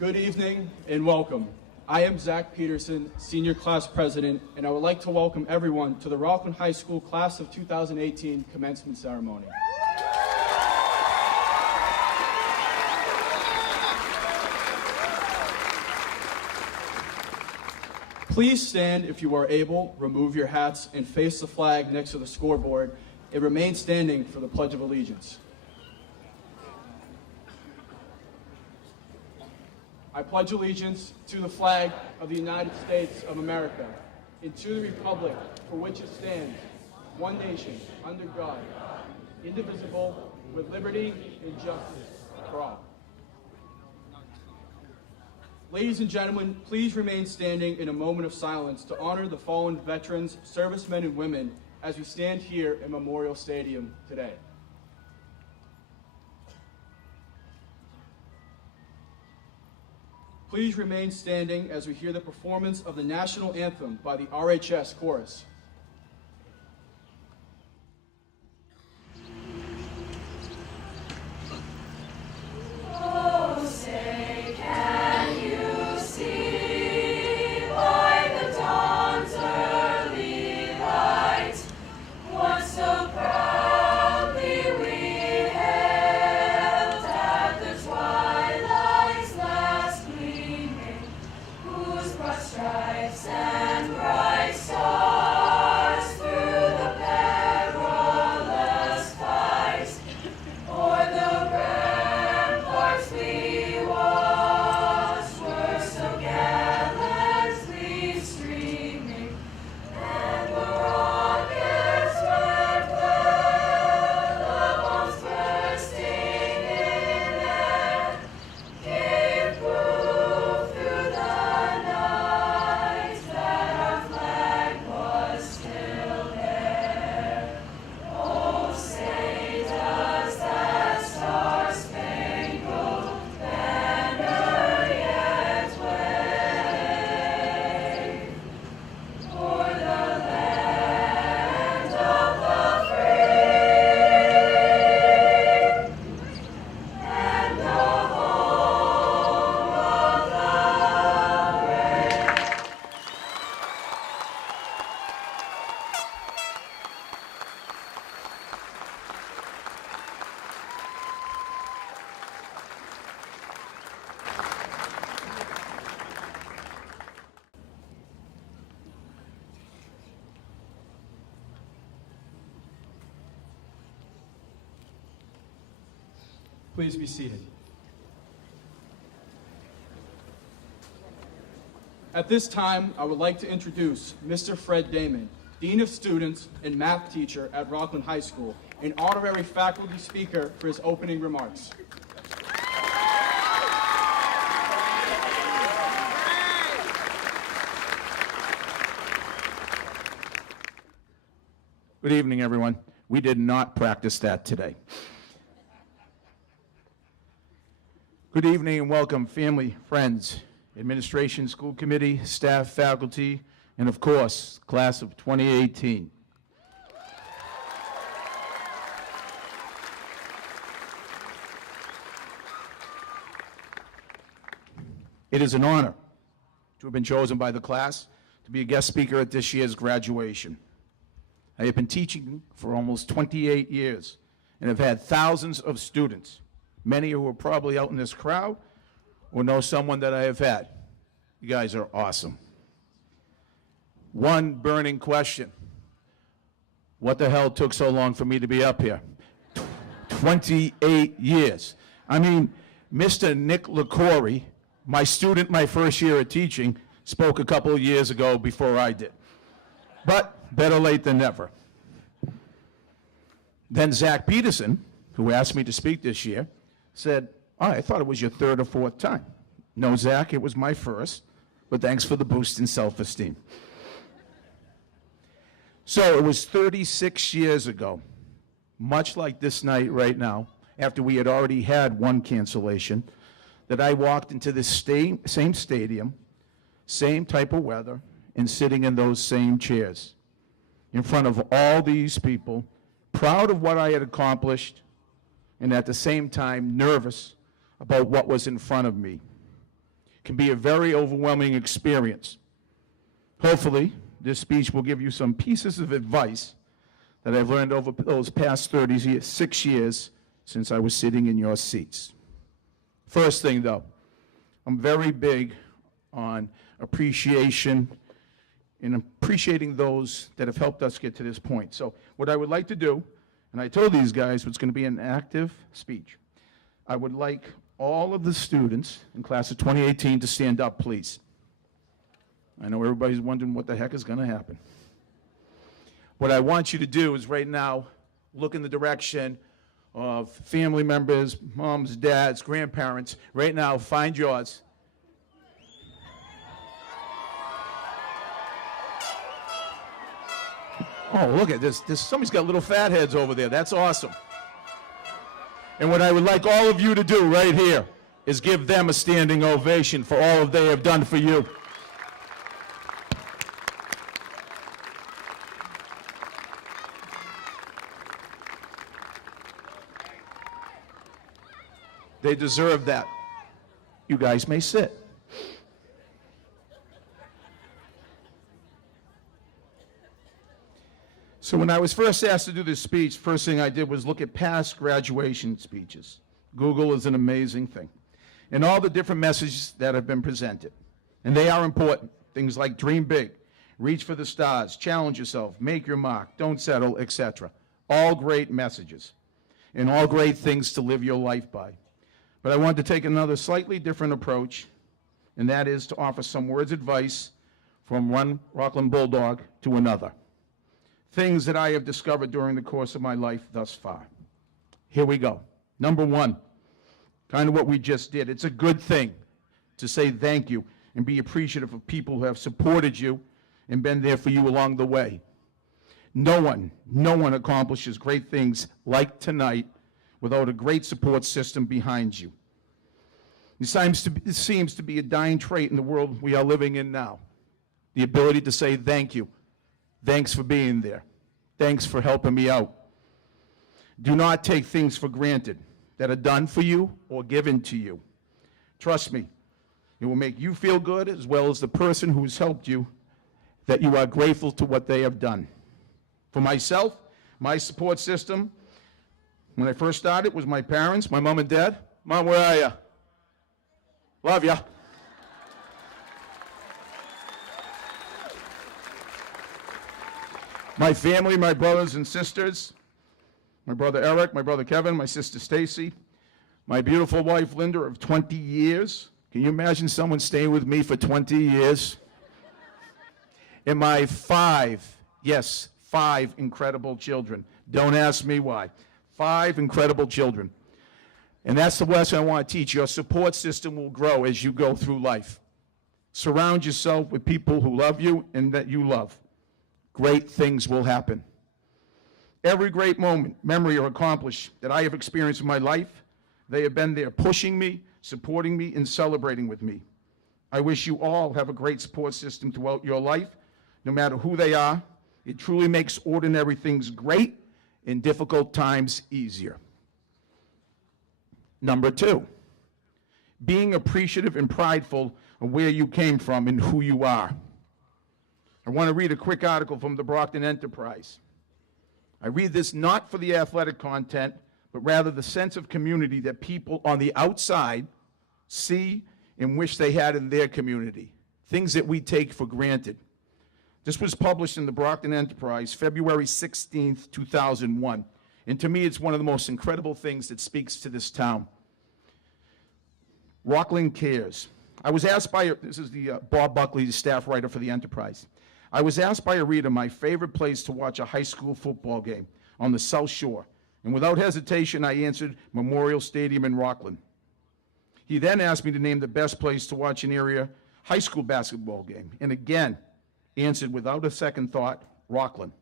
Good evening and welcome. I am Zach Peterson, Senior Class President, and I would like to welcome everyone to the Rockland High School Class of 2018 Commencement Ceremony. Please stand if you are able, remove your hats, and face the flag next to the scoreboard, and remain standing for the Pledge of Allegiance. I pledge allegiance to the flag of the United States of America and to the republic for which it stands, one nation, under God, indivisible, with liberty and justice for all. Ladies and gentlemen, please remain standing in a moment of silence to honor the fallen veterans, servicemen and women as we stand here in Memorial Stadium today. Please remain standing as we hear the performance of the National Anthem by the RHS Chorus. Please be seated. At this time, I would like to introduce Mr. Fred Damon, Dean of Students and Math Teacher at Rockland High School, an honorary faculty speaker for his opening remarks. Good evening, everyone. We did not practice that today. Good evening and welcome, family, friends, administration, school committee, staff, faculty, and of course, class of 2018. It is an honor to have been chosen by the class to be a guest speaker at this year's graduation. I have been teaching for almost 28 years and have had thousands of students, many who are probably out in this crowd or know someone that I have had. You guys are awesome. One burning question: what the hell took so long for me to be up here? 28 years. I mean, Mr. Nick LaCorey, my student my first year of teaching, spoke a couple of years ago before I did. But better late than never. Then Zach Peterson, who asked me to speak this year, said, "Oh, I thought it was your third or fourth time." No, Zach, it was my first, but thanks for the boost in self-esteem. So it was 36 years ago, much like this night right now, after we had already had one cancellation, that I walked into this same stadium, same type of weather, and sitting in those same chairs, in front of all these people, proud of what I had accomplished, and at the same time nervous about what was in front of me. can be a very overwhelming experience. Hopefully, this speech will give you some pieces of advice that I've learned over those past 36 years since I was sitting in your seats. First thing, though, I'm very big on appreciation and appreciating those that have helped us get to this point. So what I would like to do, and I told these guys it's going to be an active speech, I would like all of the students in class of 2018 to stand up, please. I know everybody's wondering what the heck is going to happen. What I want you to do is right now look in the direction of family members, moms, dads, grandparents. Right now, find yours. Oh, look at this. Somebody's got little fat heads over there. That's awesome. And what I would like all of you to do right here is give them a standing ovation for all that they have done for you. They deserve that. You guys may sit. So when I was first asked to do this speech, first thing I did was look at past graduation speeches. Google is an amazing thing. And all the different messages that have been presented. And they are important. Things like dream big, reach for the stars, challenge yourself, make your mark, don't settle, etc. All great messages. And all great things to live your life by. But I wanted to take another slightly different approach, and that is to offer some words of advice from one Rockland Bulldog to another. Things that I have discovered during the course of my life thus far. Here we go. Number one, kind of what we just did. It's a good thing to say thank you and be appreciative of people who have supported you and been there for you along the way. No one accomplishes great things like tonight without a great support system behind you. It seems to be a dying trait in the world we are living in now. The ability to say thank you. Thanks for being there. Thanks for helping me out. Do not take things for granted that are done for you or given to you. Trust me, it will make you feel good as well as the person who has helped you, that you are grateful to what they have done. For myself, my support system, when I first started, was my parents, my mom and dad. Mom, where are you? Love ya. My family, my brothers and sisters, my brother Eric, my brother Kevin, my sister Stacy, my beautiful wife Linda of 20 years. Can you imagine someone staying with me for 20 years? And my five incredible children. Don't ask me why. 5 incredible children. And that's the lesson I want to teach. Your support system will grow as you go through life. Surround yourself with people who love you and that you love. Great things will happen. Every great moment, memory, or accomplishment that I have experienced in my life, they have been there pushing me, supporting me, and celebrating with me. I wish you all have a great support system throughout your life, no matter who they are. It truly makes ordinary things great and difficult times easier. Number 2, being appreciative and prideful of where you came from and who you are. I want to read a quick article from the Brockton Enterprise. I read this not for the athletic content, but rather the sense of community that people on the outside see and wish they had in their community, things that we take for granted. This was published in the Brockton Enterprise, February 16th, 2001. And to me, it's one of the most incredible things that speaks to this town. Rockland cares. I was asked by, this is the Bob Buckley, the staff writer for the Enterprise. I was asked by a reader my favorite place to watch a high school football game on the South Shore. And without hesitation, I answered Memorial Stadium in Rockland. He then asked me to name the best place to watch an area high school basketball game. And again, answered without a second thought, Rockland.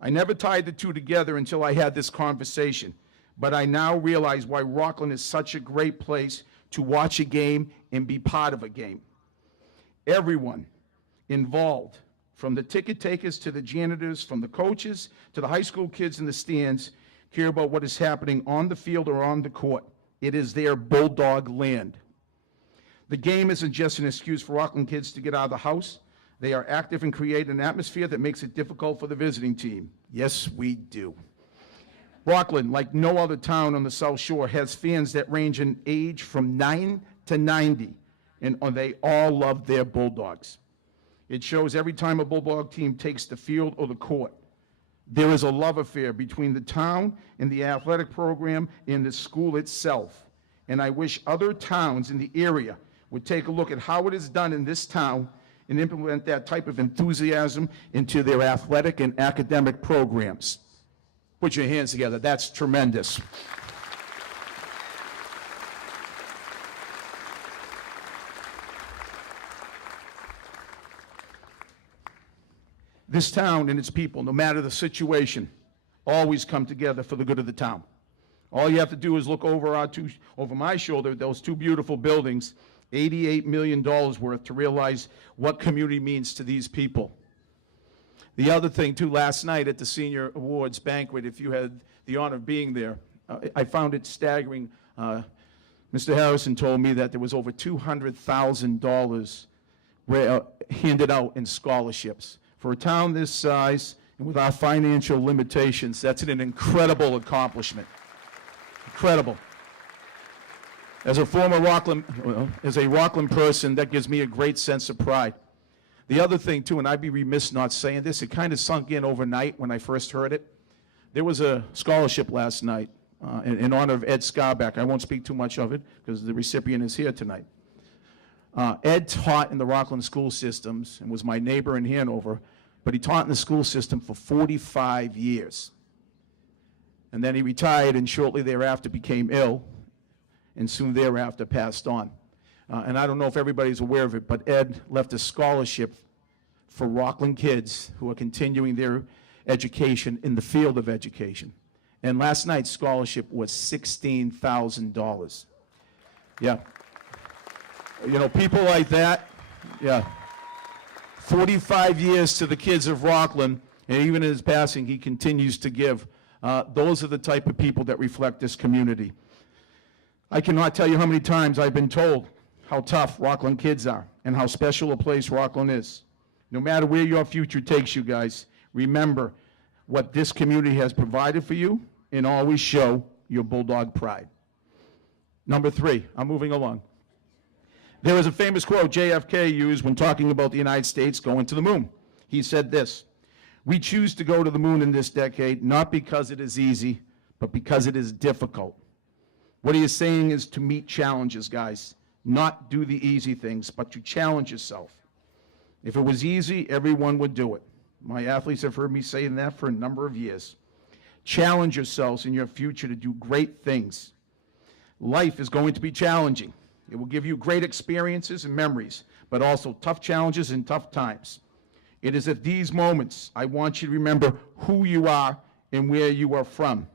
I never tied the two together until I had this conversation, but I now realize why Rockland is such a great place to watch a game and be part of a game. Everyone involved, from the ticket takers to the janitors, from the coaches to the high school kids in the stands, care about what is happening on the field or on the court. It is their bulldog land. The game isn't just an excuse for Rockland kids to get out of the house. They are active and create an atmosphere that makes it difficult for the visiting team. Yes, we do. Rockland, like no other town on the South Shore, has fans that range in age from 9 to 90, and they all love their Bulldogs. It shows every time a Bulldog team takes the field or the court. There is a love affair between the town and the athletic program and the school itself. And I wish other towns in the area would take a look at how it is done in this town and implement that type of enthusiasm into their athletic and academic programs. Put your hands together. That's tremendous. This town and its people, no matter the situation, always come together for the good of the town. All you have to do is look over over my shoulder, those two beautiful buildings, $88 million worth, to realize what community means to these people. The other thing, too, last night at the Senior Awards banquet, if you had the honor of being there, I found it staggering. Mr. Harrison told me that there was over $200,000 handed out in scholarships. For a town this size and with our financial limitations, that's an incredible accomplishment. Incredible. As a former Rockland person, that gives me a great sense of pride. The other thing, too, and I'd be remiss not saying this, it kind of sunk in overnight when I first heard it. There was a scholarship last night in honor of Ed Scarback. I won't speak too much of it because the recipient is here tonight. Ed taught in the Rockland school systems and was my neighbor in Hanover, but he taught in the school system for 45 years. And then he retired and shortly thereafter became ill and soon thereafter passed on. And I don't know if everybody's aware of it, but Ed left a scholarship for Rockland kids who are continuing their education in the field of education. And last night's scholarship was $16,000. Yeah. You know, people like that, yeah. 45 years to the kids of Rockland, and even in his passing, he continues to give. Those are the type of people that reflect this community. I cannot tell you how many times I've been told how tough Rockland kids are and how special a place Rockland is. No matter where your future takes you guys, remember what this community has provided for you and always show your Bulldog pride. Number 3, I'm moving along. There is a famous quote JFK used when talking about the United States going to the moon. He said this: "We choose to go to the moon in this decade not because it is easy, but because it is difficult." What he is saying is to meet challenges, guys. Not do the easy things, but to challenge yourself. If it was easy, everyone would do it. My athletes have heard me say that for a number of years. Challenge yourselves in your future to do great things. Life is going to be challenging. It will give you great experiences and memories, but also tough challenges and tough times. It is at these moments I want you to remember who you are and where you are from.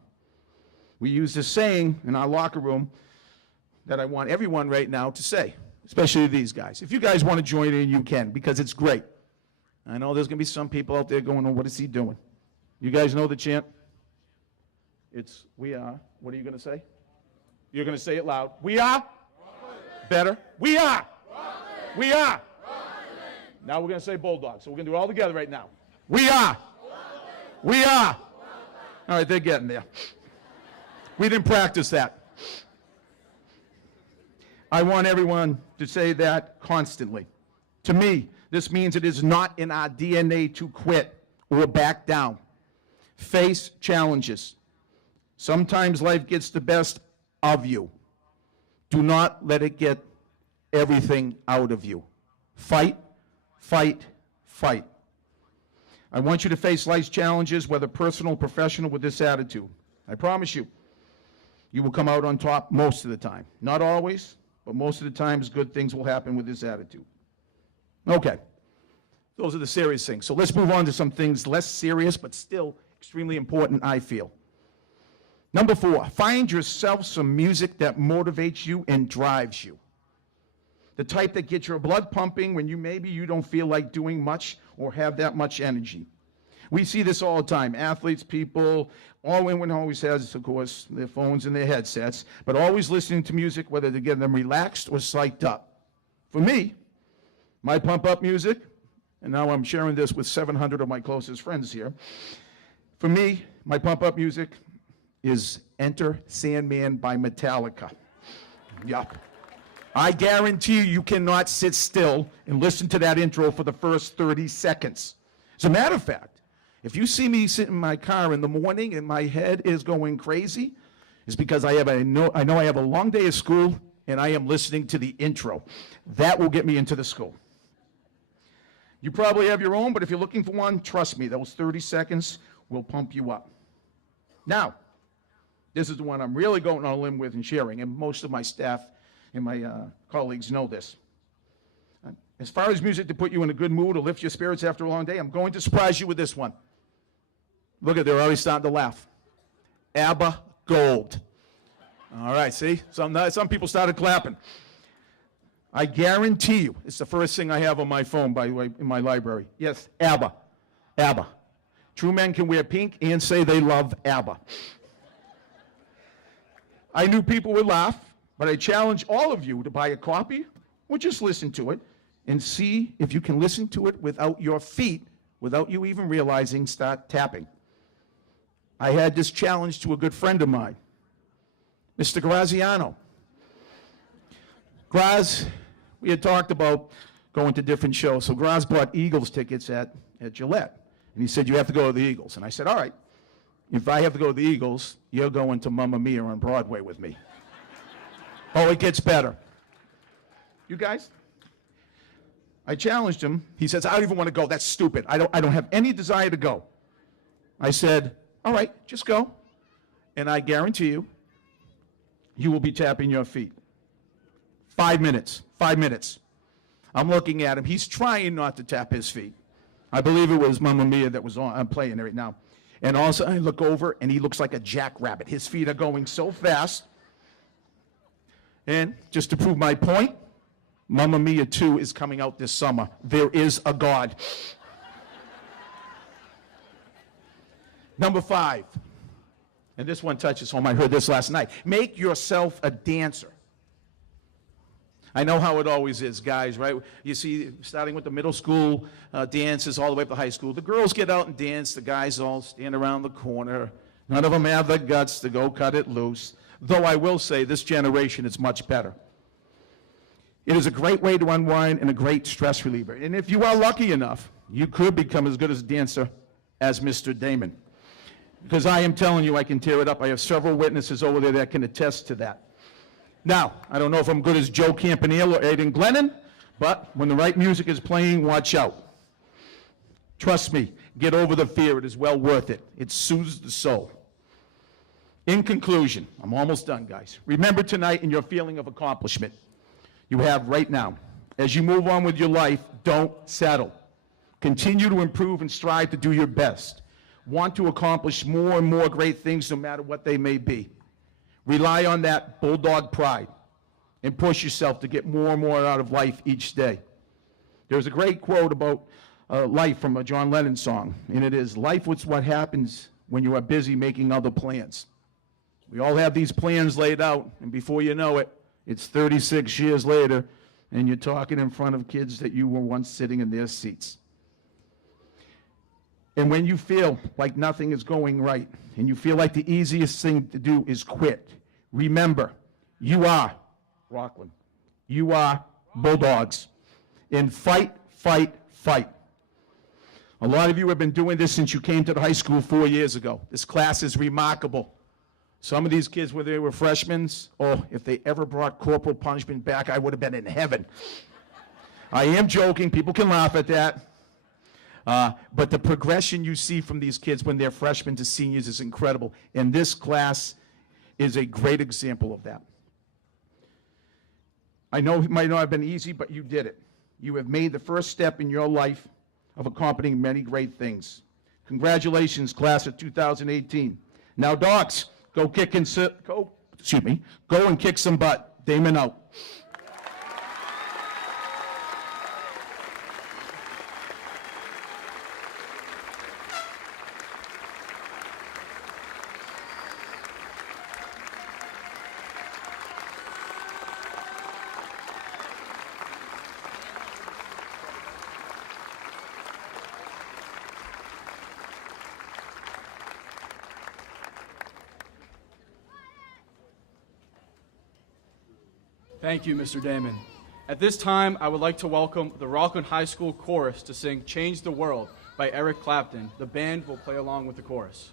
We use this saying in our locker room that I want everyone right now to say, especially these guys. If you guys want to join in, you can, because it's great. I know there's going to be some people out there going, oh, what is he doing? You guys know the chant? It's, we are. What are you going to say? You're going to say it loud. We are. Better. We are. We are. Now we're going to say Bulldog. So we're going to do it all together right now. We are. We are. All right, they're getting there. We didn't practice that. I want everyone to say that constantly. To me, this means it is not in our DNA to quit or back down. Face challenges. Sometimes life gets the best of you. Do not let it get everything out of you. Fight, fight, fight. I want you to face life's challenges, whether personal or professional, with this attitude. I promise you, you will come out on top most of the time. Not always, but most of the times good things will happen with this attitude. Okay, those are the serious things. So let's move on to some things less serious, but still extremely important, I feel. Number 4, find yourself some music that motivates you and drives you. The type that gets your blood pumping when maybe you don't feel like doing much or have that much energy. We see this all the time. Athletes, people, everyone always has, of course, their phones and their headsets, but always listening to music, whether to get them relaxed or psyched up. For me, my pump-up music, and now I'm sharing this with 700 of my closest friends here. For me, my pump-up music is Enter Sandman by Metallica. Yup. I guarantee you cannot sit still and listen to that intro for the first 30 seconds. As a matter of fact, if you see me sit in my car in the morning and my head is going crazy, it's because I know I have a long day of school and I am listening to the intro. That will get me into the school. You probably have your own, but if you're looking for one, trust me, those 30 seconds will pump you up. Now, this is the one I'm really going on a limb with and sharing, and most of my staff and my colleagues know this. As far as music to put you in a good mood or lift your spirits after a long day, I'm going to surprise you with this one. Look at, they're already starting to laugh. ABBA Gold. All right, see? Some people started clapping. I guarantee you, it's the first thing I have on my phone, by the way, in my library. Yes, ABBA. ABBA. True men can wear pink and say they love ABBA. I knew people would laugh, but I challenge all of you to buy a copy or just listen to it and see if you can listen to it without your feet, without you even realizing, start tapping. I had this challenge to a good friend of mine, Mr. Graziano. Graz, we had talked about going to different shows, so Graz bought Eagles tickets at Gillette, and he said, you have to go to the Eagles. And I said, all right, if I have to go to the Eagles, you're going to Mamma Mia on Broadway with me. Oh, it gets better. You guys? I challenged him. He says, I don't even want to go. That's stupid. I don't have any desire to go. I said, all right, just go. And I guarantee you, you will be tapping your feet. 5 minutes. 5 minutes. I'm looking at him. He's trying not to tap his feet. I believe it was Mamma Mia that was on. I'm playing it right now. And also, I look over, and he looks like a jackrabbit. His feet are going so fast. And just to prove my point, Mamma Mia 2 is coming out this summer. There is a God. Number 5, and this one touches home. I heard this last night. Make yourself a dancer. I know how it always is, guys, right? You see, starting with the middle school dances all the way up to high school, the girls get out and dance, the guys all stand around the corner. None of them have the guts to go cut it loose. Though I will say this generation is much better. It is a great way to unwind and a great stress reliever. And if you are lucky enough, you could become as good as a dancer as Mr. Damon. Because I am telling you, I can tear it up. I have several witnesses over there that can attest to that. Now, I don't know if I'm good as Joe Campanile or Aidan Glennon, but when the right music is playing, watch out. Trust me, get over the fear. It is well worth it. It soothes the soul. In conclusion, I'm almost done, guys. Remember tonight in your feeling of accomplishment you have right now. As you move on with your life, don't settle. Continue to improve and strive to do your best. Want to accomplish more and more great things no matter what they may be. Rely on that bulldog pride and push yourself to get more and more out of life each day. There's a great quote about life from a John Lennon song, and it is, life is what happens when you are busy making other plans. We all have these plans laid out, and before you know it, it's 36 years later, and you're talking in front of kids that you were once sitting in their seats. And when you feel like nothing is going right, and you feel like the easiest thing to do is quit, remember, you are Rockland. You are Bulldogs. And fight, fight, fight. A lot of you have been doing this since you came to the high school 4 years ago. This class is remarkable. Some of these kids, when they were freshmen, oh, if they ever brought corporal punishment back, I would have been in heaven. I am joking. People can laugh at that. But the progression you see from these kids when they're freshmen to seniors is incredible. And this class is a great example of that. I know it might not have been easy, but you did it. You have made the first step in your life of accomplishing many great things. Congratulations, class of 2018. Now, dogs, go and kick some butt. Damon out. Thank you, Mr. Damon. At this time, I would like to welcome the Rockland High School Chorus to sing Change the World by Eric Clapton. The band will play along with the chorus.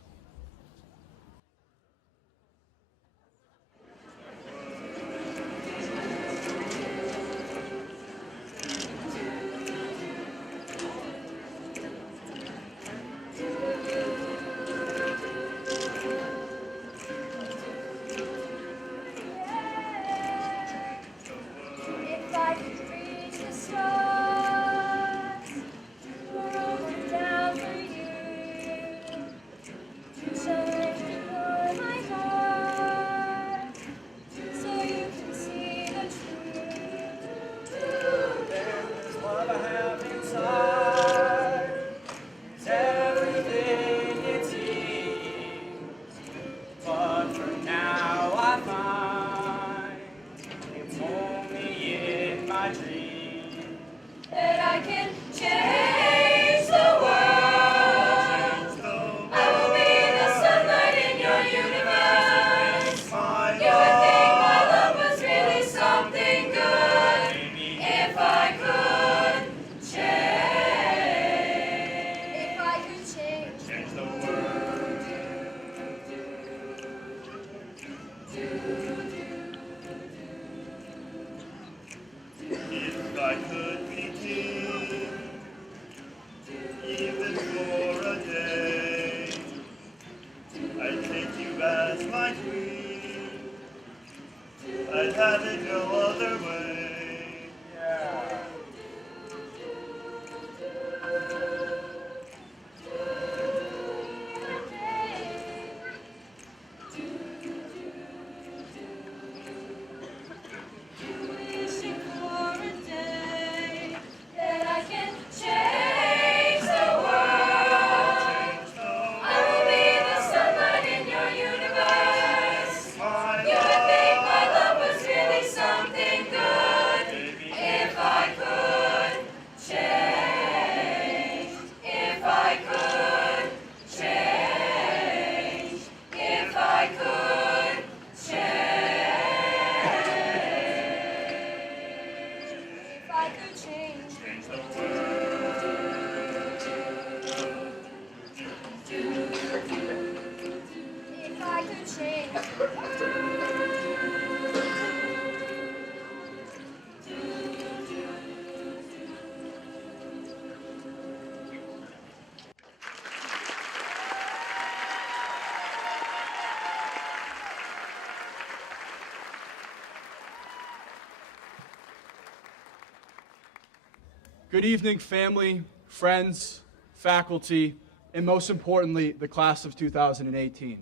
Good evening, family, friends, faculty, and most importantly, the class of 2018.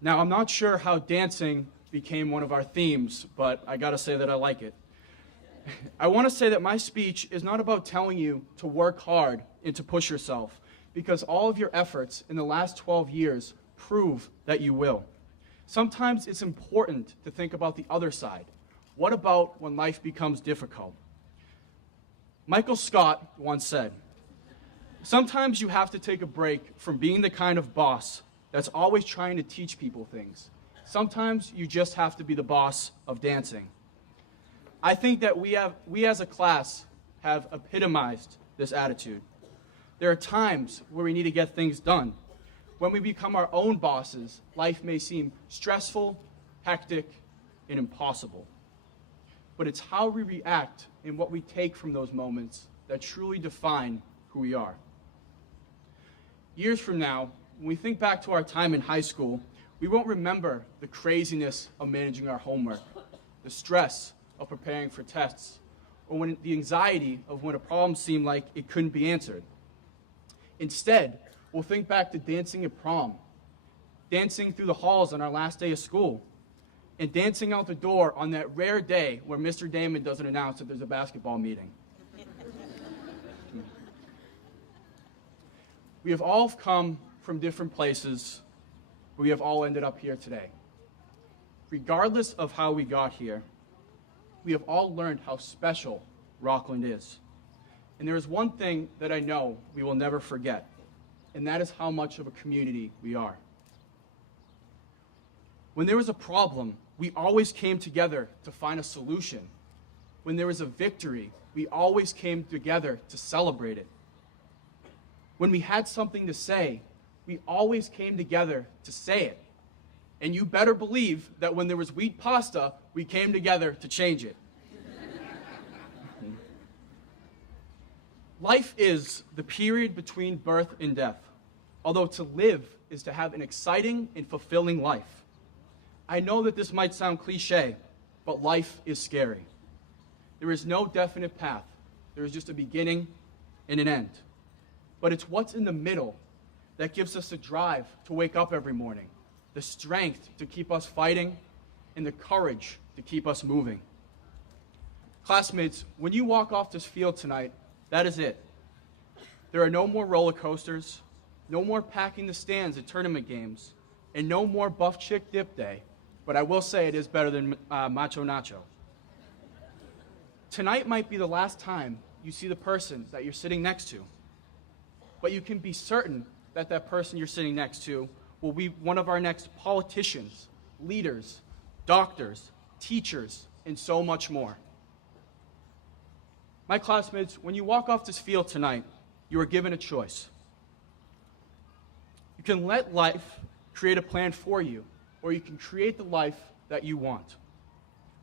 Now, I'm not sure how dancing became one of our themes, but I gotta say that I like it. I wanna say that my speech is not about telling you to work hard and to push yourself, because all of your efforts in the last 12 years prove that you will. Sometimes it's important to think about the other side. What about when life becomes difficult? Michael Scott once said, "Sometimes you have to take a break from being the kind of boss that's always trying to teach people things. Sometimes you just have to be the boss of dancing." I think that we as a class have epitomized this attitude. There are times where we need to get things done. When we become our own bosses, life may seem stressful, hectic, and impossible. But it's how we react and what we take from those moments that truly define who we are. Years from now, when we think back to our time in high school, we won't remember the craziness of managing our homework, the stress of preparing for tests, or the anxiety of when a problem seemed like it couldn't be answered. Instead, we'll think back to dancing at prom, dancing through the halls on our last day of school, and dancing out the door on that rare day where Mr. Damon doesn't announce that there's a basketball meeting. We have all come from different places, but we have all ended up here today. Regardless of how we got here, we have all learned how special Rockland is. And there is one thing that I know we will never forget, and that is how much of a community we are. When there was a problem we always came together to find a solution. When there was a victory, we always came together to celebrate it. When we had something to say, we always came together to say it. And you better believe that when there was wheat pasta, we came together to change it. Life is the period between birth and death, although to live is to have an exciting and fulfilling life. I know that this might sound cliche, but life is scary. There is no definite path. There is just a beginning and an end. But it's what's in the middle that gives us the drive to wake up every morning, the strength to keep us fighting, and the courage to keep us moving. Classmates, when you walk off this field tonight, that is it. There are no more roller coasters, no more packing the stands at tournament games, and no more buff chick dip day, but I will say it is better than macho nacho. Tonight might be the last time you see the person that you're sitting next to, but you can be certain that that person you're sitting next to will be one of our next politicians, leaders, doctors, teachers, and so much more. My classmates, when you walk off this field tonight, you are given a choice. You can let life create a plan for you, or you can create the life that you want.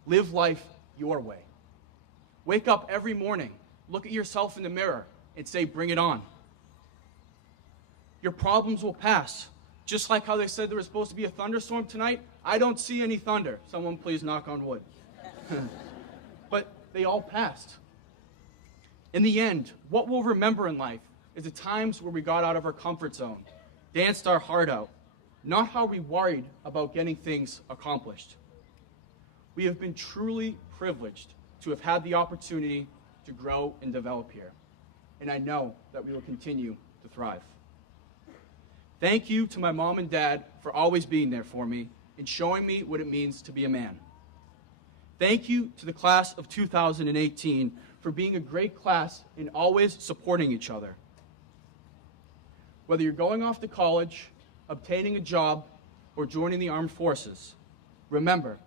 Live life your way. Wake up every morning, look at yourself in the mirror, and say, bring it on. Your problems will pass. Just like how they said there was supposed to be a thunderstorm tonight, I don't see any thunder. Someone please knock on wood. But they all passed. In the end, what we'll remember in life is the times where we got out of our comfort zone, danced our heart out, not how we worried about getting things accomplished. We have been truly privileged to have had the opportunity to grow and develop here, and I know that we will continue to thrive. Thank you to my mom and dad for always being there for me and showing me what it means to be a man. Thank you to the class of 2018 for being a great class and always supporting each other. Whether you're going off to college, obtaining a job, or joining the armed forces, remember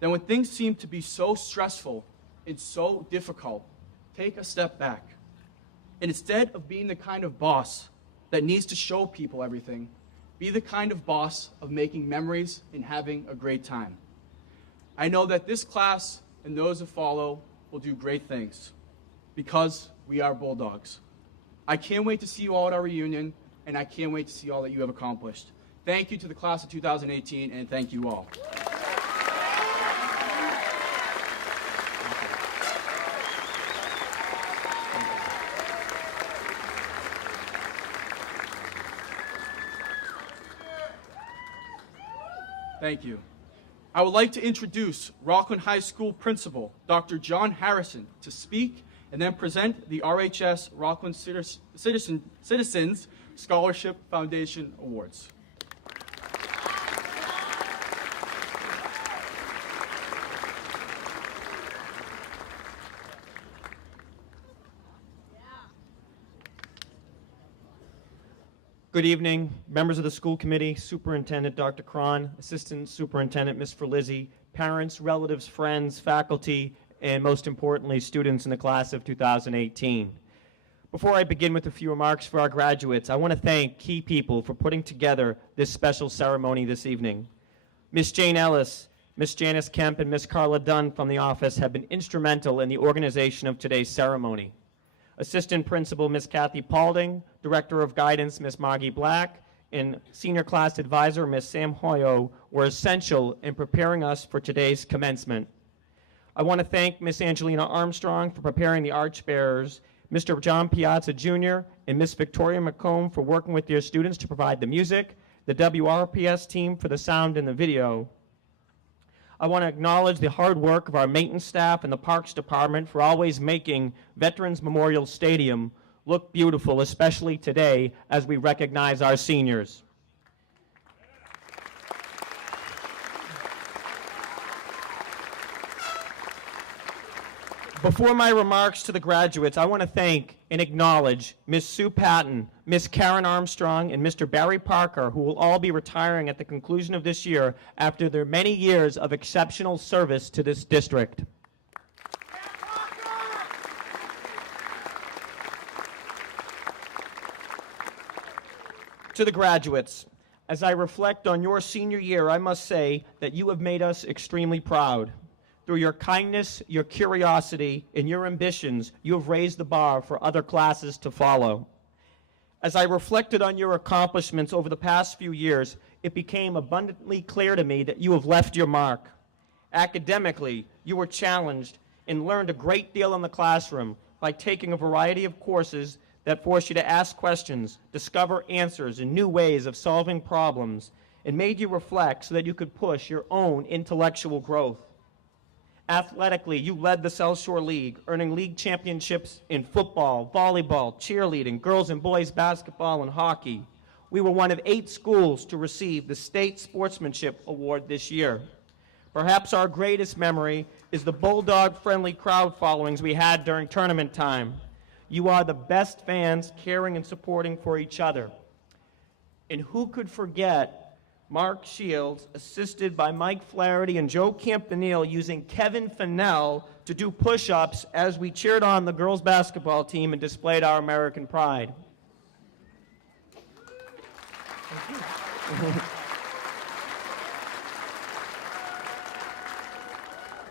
that when things seem to be so stressful and so difficult, take a step back. And instead of being the kind of boss that needs to show people everything, be the kind of boss of making memories and having a great time. I know that this class and those that follow will do great things because we are Bulldogs. I can't wait to see you all at our reunion, and I can't wait to see all that you have accomplished. Thank you to the class of 2018, and thank you all. Thank you. I would like to introduce Rockland High School Principal, Dr. John Harrison, to speak and then present the RHS Rockland Citizens Scholarship Foundation Awards. Good evening, members of the school committee, Superintendent Dr. Cron, Assistant Superintendent Ms. Ferlizzi, parents, relatives, friends, faculty, and most importantly, students in the class of 2018. Before I begin with a few remarks for our graduates, I want to thank key people for putting together this special ceremony this evening. Ms. Jane Ellis, Ms. Janice Kemp, and Ms. Carla Dunn from the office have been instrumental in the organization of today's ceremony. Assistant Principal Ms. Kathy Paulding, Director of Guidance Ms. Margie Black, and Senior Class Advisor Ms. Sam Hoyo were essential in preparing us for today's commencement. I want to thank Ms. Angelina Armstrong for preparing the archbearers, Mr. John Piazza Jr. and Ms. Victoria McComb for working with their students to provide the music, the WRPS team for the sound and the video. I want to acknowledge the hard work of our maintenance staff and the Parks Department for always making Veterans Memorial Stadium look beautiful, especially today as we recognize our seniors. Before my remarks to the graduates, I want to thank and acknowledge Ms. Sue Patton, Ms. Karen Armstrong, and Mr. Barry Parker, who will all be retiring at the conclusion of this year after their many years of exceptional service to this district. To the graduates, as I reflect on your senior year, I must say that you have made us extremely proud. Through your kindness, your curiosity, and your ambitions, you have raised the bar for other classes to follow. As I reflected on your accomplishments over the past few years, it became abundantly clear to me that you have left your mark. Academically, you were challenged and learned a great deal in the classroom by taking a variety of courses that forced you to ask questions, discover answers and new ways of solving problems, and made you reflect so that you could push your own intellectual growth. Athletically, you led the South Shore League, earning league championships in football, volleyball, cheerleading, girls and boys basketball, and hockey. We were one of 8 schools to receive the State Sportsmanship Award this year. Perhaps our greatest memory is the bulldog-friendly crowd followings we had during tournament time. You are the best fans, caring and supporting for each other. And who could forget Mark Shields, assisted by Mike Flaherty and Joe Campanile, using Kevin Fennell to do push-ups as we cheered on the girls' basketball team and displayed our American pride.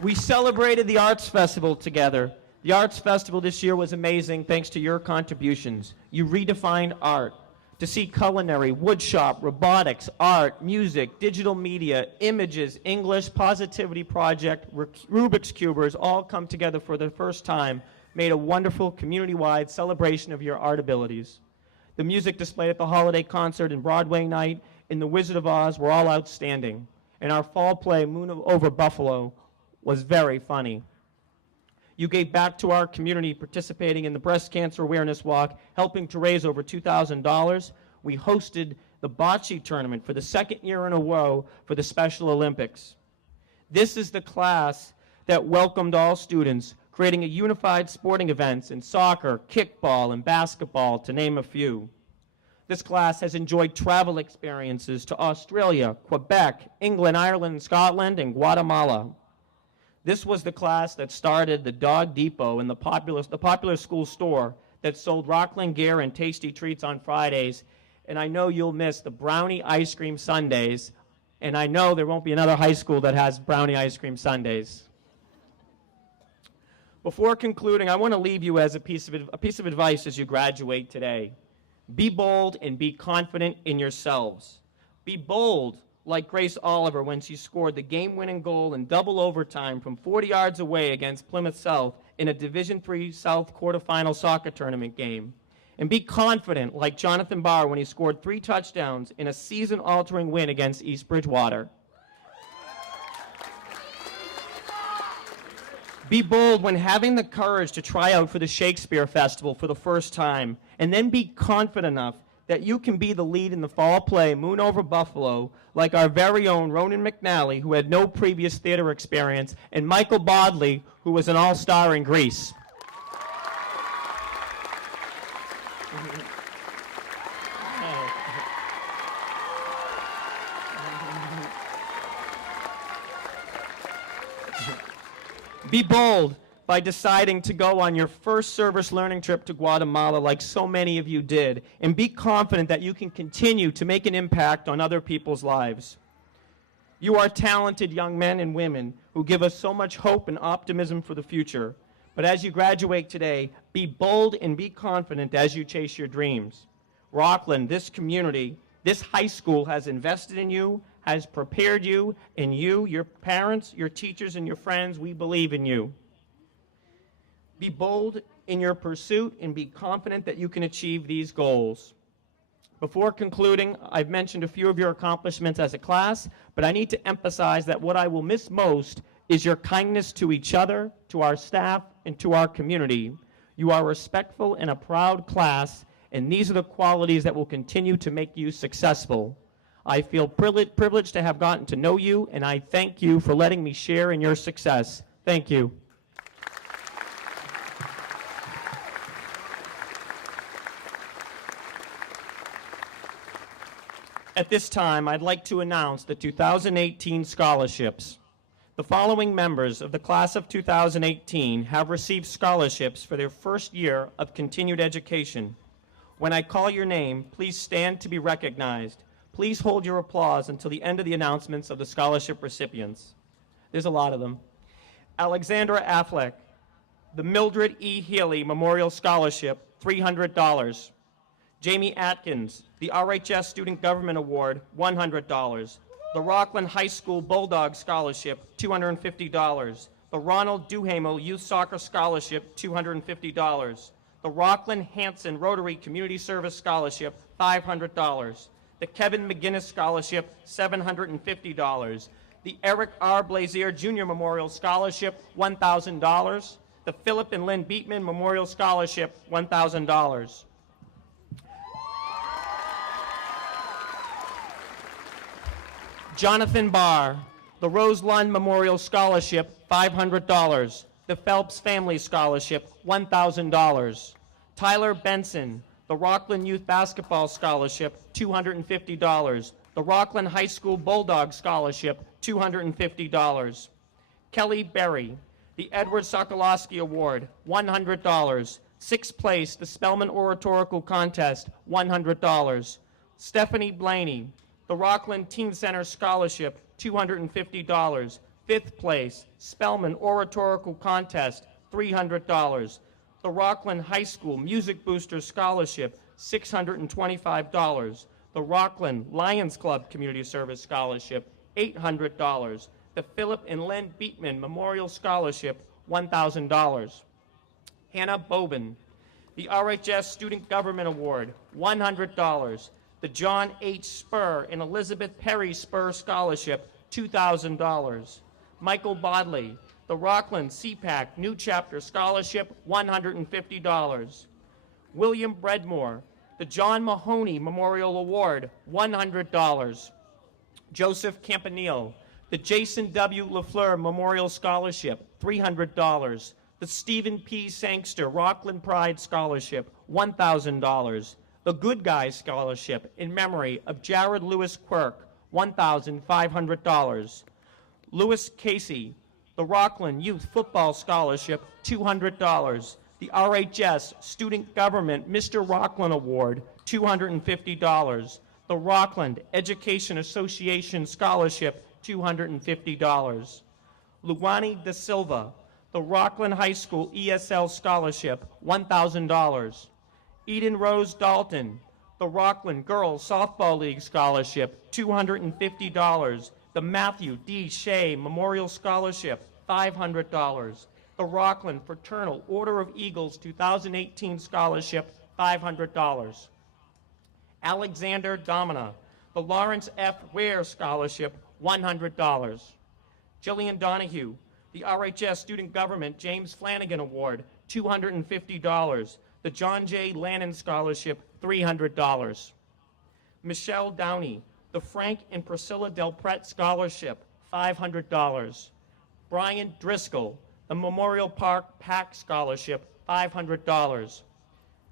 We celebrated the Arts Festival together. The Arts Festival this year was amazing thanks to your contributions. You redefined art. To see culinary, woodshop, robotics, art, music, digital media, images, English, Positivity Project, Rubik's Cubers all come together for the first time made a wonderful community-wide celebration of your art abilities. The music displayed at the holiday concert and Broadway night and The Wizard of Oz were all outstanding. And our fall play, Moon Over Buffalo, was very funny. You gave back to our community participating in the Breast Cancer Awareness Walk, helping to raise over $2,000. We hosted the bocce tournament for the 2nd year in a row for the Special Olympics. This is the class that welcomed all students, creating a unified sporting events in soccer, kickball, and basketball, to name a few. This class has enjoyed travel experiences to Australia, Quebec, England, Ireland, Scotland, and Guatemala. This was the class that started the Dog Depot in the popular school store that sold Rockland gear and tasty treats on Fridays. And I know you'll miss the brownie ice cream sundaes. And I know there won't be another high school that has brownie ice cream sundaes. Before concluding, I want to leave you as a piece of advice as you graduate today. Be bold and be confident in yourselves. Be bold like Grace Oliver when she scored the game-winning goal in double overtime from 40 yards away against Plymouth South in a Division III South quarterfinal soccer tournament game. And be confident like Jonathan Barr when he scored 3 touchdowns in a season-altering win against East Bridgewater. Be bold when having the courage to try out for the Shakespeare Festival for the first time, and then be confident enough that you can be the lead in the fall play Moon Over Buffalo, like our very own Ronan McNally, who had no previous theater experience, and Michael Bodley, who was an all-star in Grease. Be bold by deciding to go on your first service learning trip to Guatemala like so many of you did, and be confident that you can continue to make an impact on other people's lives. You are talented young men and women who give us so much hope and optimism for the future. But as you graduate today, be bold and be confident as you chase your dreams. Rockland, this community, this high school has invested in you, has prepared you, and you, your parents, your teachers, and your friends, we believe in you. Be bold in your pursuit and be confident that you can achieve these goals. Before concluding, I've mentioned a few of your accomplishments as a class, but I need to emphasize that what I will miss most is your kindness to each other, to our staff, and to our community. You are respectful and a proud class, and these are the qualities that will continue to make you successful. I feel privileged to have gotten to know you, and I thank you for letting me share in your success. Thank you. At this time, I'd like to announce the 2018 scholarships. The following members of the class of 2018 have received scholarships for their first year of continued education. When I call your name, please stand to be recognized. Please hold your applause until the end of the announcements of the scholarship recipients. There's a lot of them. Alexandra Affleck, the Mildred E. Healy Memorial Scholarship, $300. Jamie Atkins, the RHS Student Government Award, $100. The Rockland High School Bulldog Scholarship, $250. The Ronald Duhamel Youth Soccer Scholarship, $250. The Rockland Hanson Rotary Community Service Scholarship, $500. The Kevin McGinnis Scholarship, $750. The Eric R. Blazier Jr. Memorial Scholarship, $1,000. The Philip and Lynn Beatman Memorial Scholarship, $1,000. Jonathan Barr, the Rose Lund Memorial Scholarship, $500. The Phelps Family Scholarship, $1,000. Tyler Benson, the Rockland Youth Basketball Scholarship, $250. The Rockland High School Bulldog Scholarship, $250. Kelly Berry, the Edward Sokolowski Award, $100. Sixth place, the Spelman Oratorical Contest, $100. Stephanie Blaney, the Rockland Teen Center Scholarship, $250. Fifth place, Spelman Oratorical Contest, $300. The Rockland High School Music Booster Scholarship, $625. The Rockland Lions Club Community Service Scholarship, $800. The Philip and Lynn Beatman Memorial Scholarship, $1,000. Hannah Bobin, the RHS Student Government Award, $100. The John H. Spur and Elizabeth Perry Spur Scholarship, $2,000. Michael Bodley, the Rockland CPAC New Chapter Scholarship, $150. William Bredmore, the John Mahoney Memorial Award, $100. Joseph Campanile, the Jason W. LaFleur Memorial Scholarship, $300. The Stephen P. Sangster Rockland Pride Scholarship, $1,000. The Good Guys Scholarship in memory of Jared Lewis Quirk, $1,500. Lewis Casey, the Rockland Youth Football Scholarship, $200. The RHS Student Government Mr. Rockland Award, $250. The Rockland Education Association Scholarship, $250. Luani Da Silva, the Rockland High School ESL Scholarship, $1,000. Eden Rose Dalton, the Rockland Girls Softball League Scholarship, $250. The Matthew D. Shea Memorial Scholarship, $500. The Rockland Fraternal Order of Eagles 2018 Scholarship, $500. Alexander Domina, the Lawrence F. Ware Scholarship, $100. Jillian Donahue, the RHS Student Government James Flanagan Award, $250. The John J. Lannon Scholarship, $300. Michelle Downey, the Frank and Priscilla Del Pret Scholarship, $500. Brian Driscoll, the Memorial Park PAC Scholarship, $500.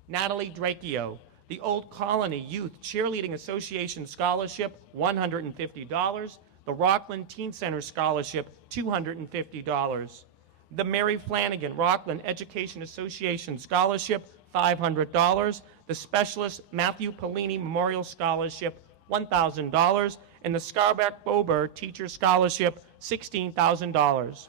Natalie Dracchio, the Old Colony Youth Cheerleading Association Scholarship, $150. The Rockland Teen Center Scholarship, $250. The Mary Flanagan Rockland Education Association Scholarship, $500. The Specialist Matthew Pellini Memorial Scholarship, $1,000. And the Scarbeck Bober Teacher Scholarship, $16,000.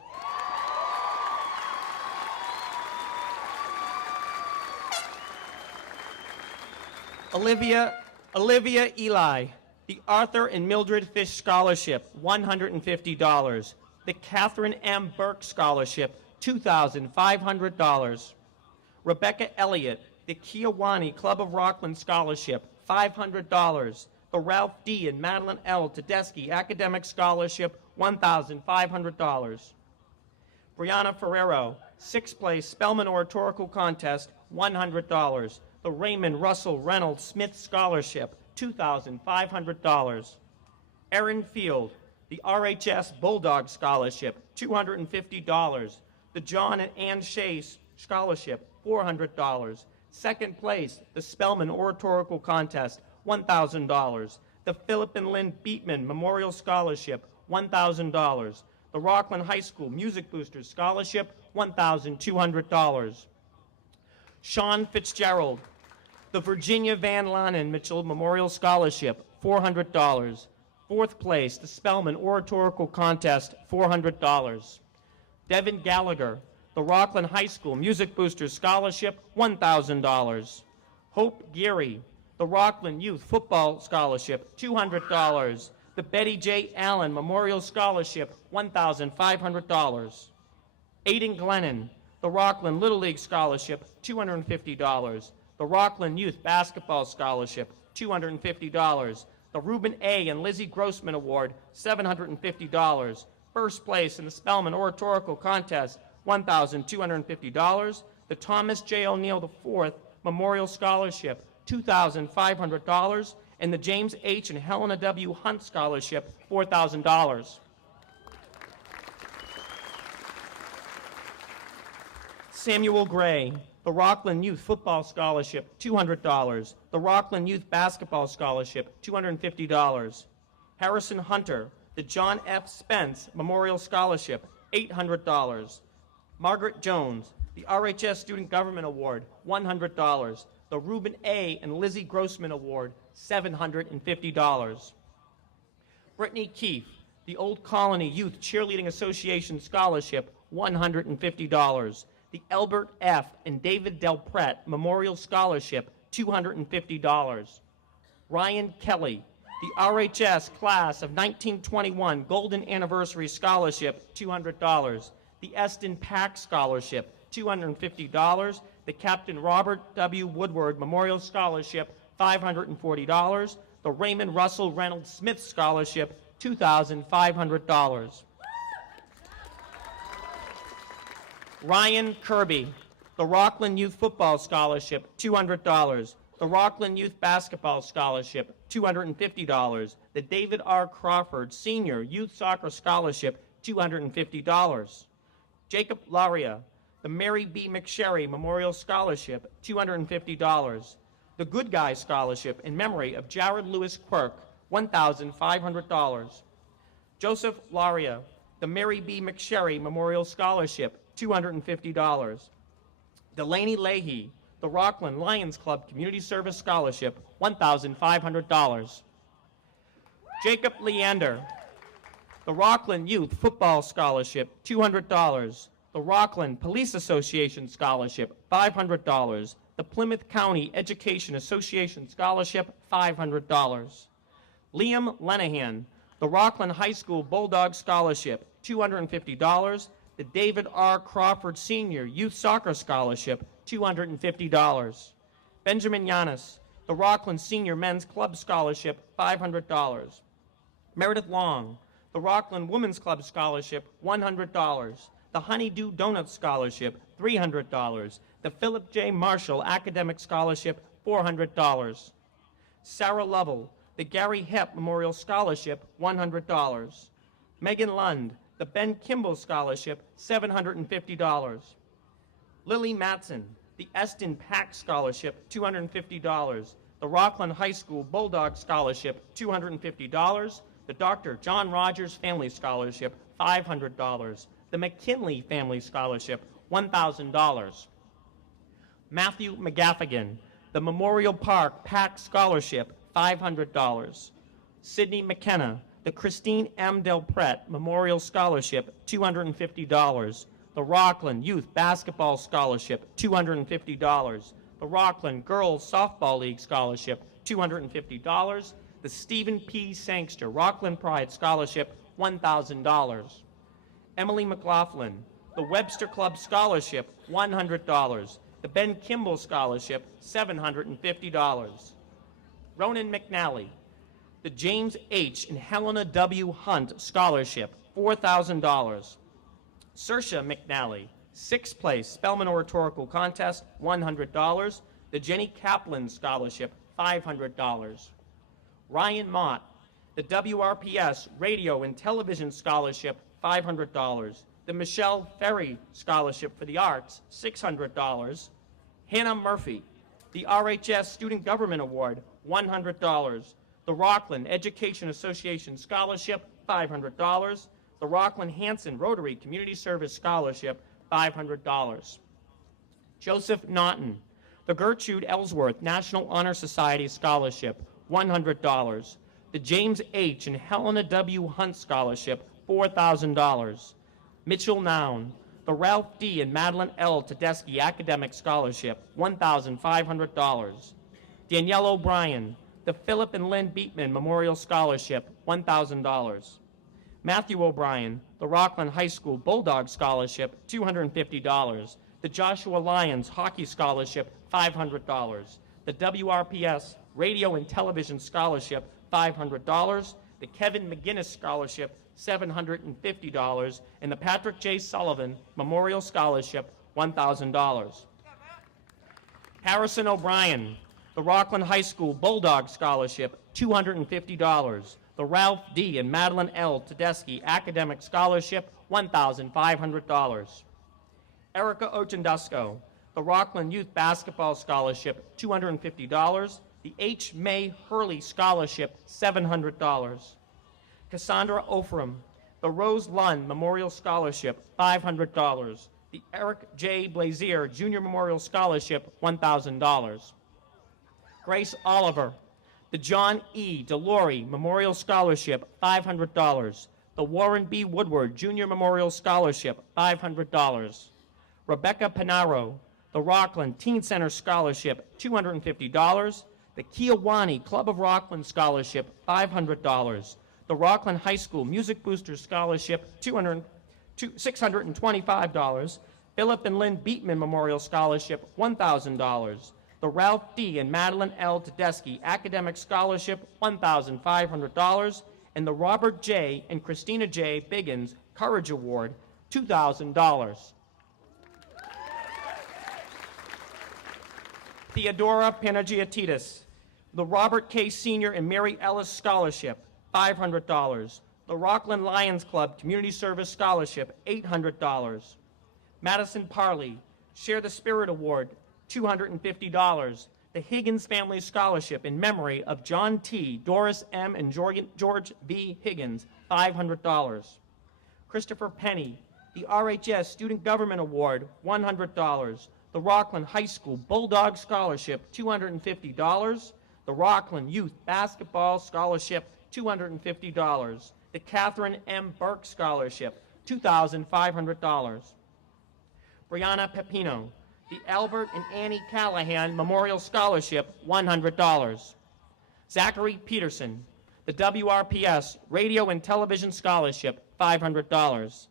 Olivia Eli, the Arthur and Mildred Fish Scholarship, $150. The Catherine M. Burke Scholarship, $2,500. Rebecca Elliott, the Kiowani Club of Rockland Scholarship, $500. The Ralph D. and Madeline L. Tedeschi Academic Scholarship, $1,500. Brianna Ferrero, sixth place Spelman Oratorical Contest, $100. The Raymond Russell Reynolds Smith Scholarship, $2,500. Erin Field, the RHS Bulldog Scholarship, $250. The John and Ann Shea Scholarship, $400. Second place, the Spelman Oratorical Contest, $1,000. The Philip and Lynn Beatman Memorial Scholarship, $1,000. The Rockland High School Music Boosters Scholarship, $1,200. Sean Fitzgerald, the Virginia Van Lannen Mitchell Memorial Scholarship, $400. Fourth place, the Spelman Oratorical Contest, $400. Devin Gallagher, the Rockland High School Music Boosters Scholarship, $1,000. Hope Geary, the Rockland Youth Football Scholarship, $200. The Betty J. Allen Memorial Scholarship, $1,500. Aiden Glennon, the Rockland Little League Scholarship, $250. The Rockland Youth Basketball Scholarship, $250. The Reuben A. and Lizzie Grossman Award, $750. First place in the Spelman Oratorical Contest, $1,250. The Thomas J. O'Neill IV Memorial Scholarship, $2,500. And the James H. and Helena W. Hunt Scholarship, $4,000. Samuel Gray, the Rockland Youth Football Scholarship, $200. The Rockland Youth Basketball Scholarship, $250. Harrison Hunter, the John F. Spence Memorial Scholarship, $800. Margaret Jones, the RHS Student Government Award, $100. The Reuben A. and Lizzie Grossman Award, $750. Brittany Keefe, the Old Colony Youth Cheerleading Association Scholarship, $150. The Albert F. and David Del Pret Memorial Scholarship, $250. Ryan Kelly, the RHS Class of 1921 Golden Anniversary Scholarship, $200. The Eston Pack Scholarship, $250. The Captain Robert W. Woodward Memorial Scholarship, $540. The Raymond Russell Reynolds Smith Scholarship, $2,500. Ryan Kirby, the Rockland Youth Football Scholarship, $200. The Rockland Youth Basketball Scholarship, $250. The David R. Crawford Senior Youth Soccer Scholarship, $250. Jacob Laria, the Mary B. McSherry Memorial Scholarship, $250. The Good Guy Scholarship in memory of Jared Lewis Quirk, $1,500. Joseph Laria, the Mary B. McSherry Memorial Scholarship, $250. Delaney Leahy, the Rockland Lions Club Community Service Scholarship, $1,500. Jacob Leander, the Rockland Youth Football Scholarship, $200. The Rockland Police Association Scholarship, $500. The Plymouth County Education Association Scholarship, $500. Liam Lenahan, the Rockland High School Bulldog Scholarship, $250. The David R. Crawford Senior Youth Soccer Scholarship, $250. Benjamin Yanis, the Rockland Senior Men's Club Scholarship, $500. Meredith Long, the Rockland Women's Club Scholarship, $100. The Honeydew Donuts Scholarship, $300. The Philip J. Marshall Academic Scholarship, $400. Sarah Lovell, the Gary Hepp Memorial Scholarship, $100. Megan Lund, the Ben Kimball Scholarship, $750. Lily Matson, the Eston Pack Scholarship, $250. The Rockland High School Bulldog Scholarship, $250. The Dr. John Rogers Family Scholarship, $500. The McKinley Family Scholarship, $1,000. Matthew McGaffigan, the Memorial Park Pack Scholarship, $500. Sidney McKenna, the Christine M. Del Pret Memorial Scholarship, $250. The Rockland Youth Basketball Scholarship, $250. The Rockland Girls Softball League Scholarship, $250. The Stephen P. Sangster Rockland Pride Scholarship, $1,000. Emily McLaughlin, the Webster Club Scholarship, $100. The Ben Kimball Scholarship, $750. Ronan McNally, the James H. and Helena W. Hunt Scholarship, $4,000. Saoirse McNally, sixth place, Spelman Oratorical Contest, $100. The Jenny Kaplan Scholarship, $500. Ryan Mott, the WRPS Radio and Television Scholarship, $500. The Michelle Ferry Scholarship for the Arts, $600. Hannah Murphy, the RHS Student Government Award, $100. The Rockland Education Association Scholarship, $500. The Rockland Hanson Rotary Community Service Scholarship, $500. Joseph Naughton, the Gertrude Ellsworth National Honor Society Scholarship, $100. The James H. and Helena W. Hunt Scholarship, $4,000. Mitchell Noun, the Ralph D. and Madeline L. Tedeschi Academic Scholarship, $1,500. Danielle O'Brien, the Philip and Lynn Beatman Memorial Scholarship, $1,000. Matthew O'Brien, the Rockland High School Bulldog Scholarship, $250. The Joshua Lyons Hockey Scholarship, $500. The WRPS Radio and Television Scholarship, $500. The Kevin McGinnis Scholarship, $750. And the Patrick J. Sullivan Memorial Scholarship, $1,000. Harrison O'Brien, the Rockland High School Bulldog Scholarship, $250. The Ralph D. and Madeline L. Tedeschi Academic Scholarship, $1,500. Erica Ochendusco, the Rockland Youth Basketball Scholarship, $250. The H. May Hurley Scholarship, $700. Cassandra Ofram, the Rose Lund Memorial Scholarship, $500. The Eric J. Blazier Junior Memorial Scholarship, $1,000. Grace Oliver, the John E. DeLaurie Memorial Scholarship, $500. The Warren B. Woodward Junior Memorial Scholarship, $500. Rebecca Panaro, the Rockland Teen Center Scholarship, $250. The Kiowani Club of Rockland Scholarship, $500. The Rockland High School Music Booster Scholarship, $625. Philip and Lynn Beatman Memorial Scholarship, $1,000. The Ralph D. and Madeline L. Tedeschi Academic Scholarship, $1,500. And the Robert J. and Christina J. Biggins Courage Award, $2,000. Theodora Panagiotidis, the Robert K. Senior and Mary Ellis Scholarship, $500. The Rockland Lions Club Community Service Scholarship, $800. Madison Parley, Share the Spirit Award, $250. The Higgins Family Scholarship in memory of John T., Doris M., and George B. Higgins, $500. Christopher Penny, the RHS Student Government Award, $100. The Rockland High School Bulldog Scholarship, $250. The Rockland Youth Basketball Scholarship, $250. The Catherine M. Burke Scholarship, $2,500. Brianna Pepino, the Albert and Annie Callahan Memorial Scholarship, $100. Zachary Peterson, the WRPS Radio and Television Scholarship, $500.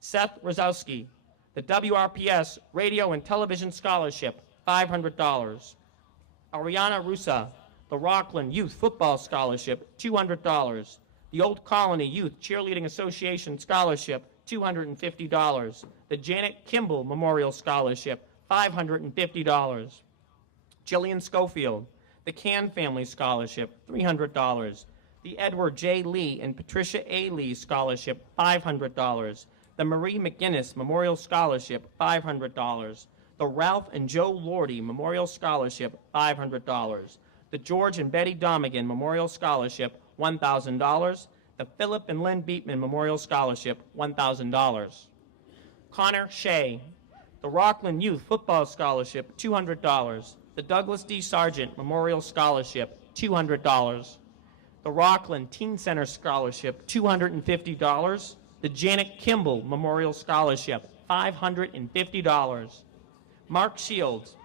Seth Rosowski, the WRPS Radio and Television Scholarship, $500. Ariana Rusa, the Rockland Youth Football Scholarship, $200. The Old Colony Youth Cheerleading Association Scholarship, $250. The Janet Kimball Memorial Scholarship, $550. Jillian Schofield, the Can Family Scholarship, $300. The Edward J. Lee and Patricia A. Lee Scholarship, $500. The Marie McGinnis Memorial Scholarship, $500. The Ralph and Joe Lordy Memorial Scholarship, $500. The George and Betty Domigan Memorial Scholarship, $1,000. The Philip and Lynn Beatman Memorial Scholarship, $1,000. Connor Shea, the Rockland Youth Football Scholarship, $200. The Douglas D. Sargent Memorial Scholarship, $200. The Rockland Teen Center Scholarship, $250. The Janet Kimball Memorial Scholarship, $550. Mark Shields,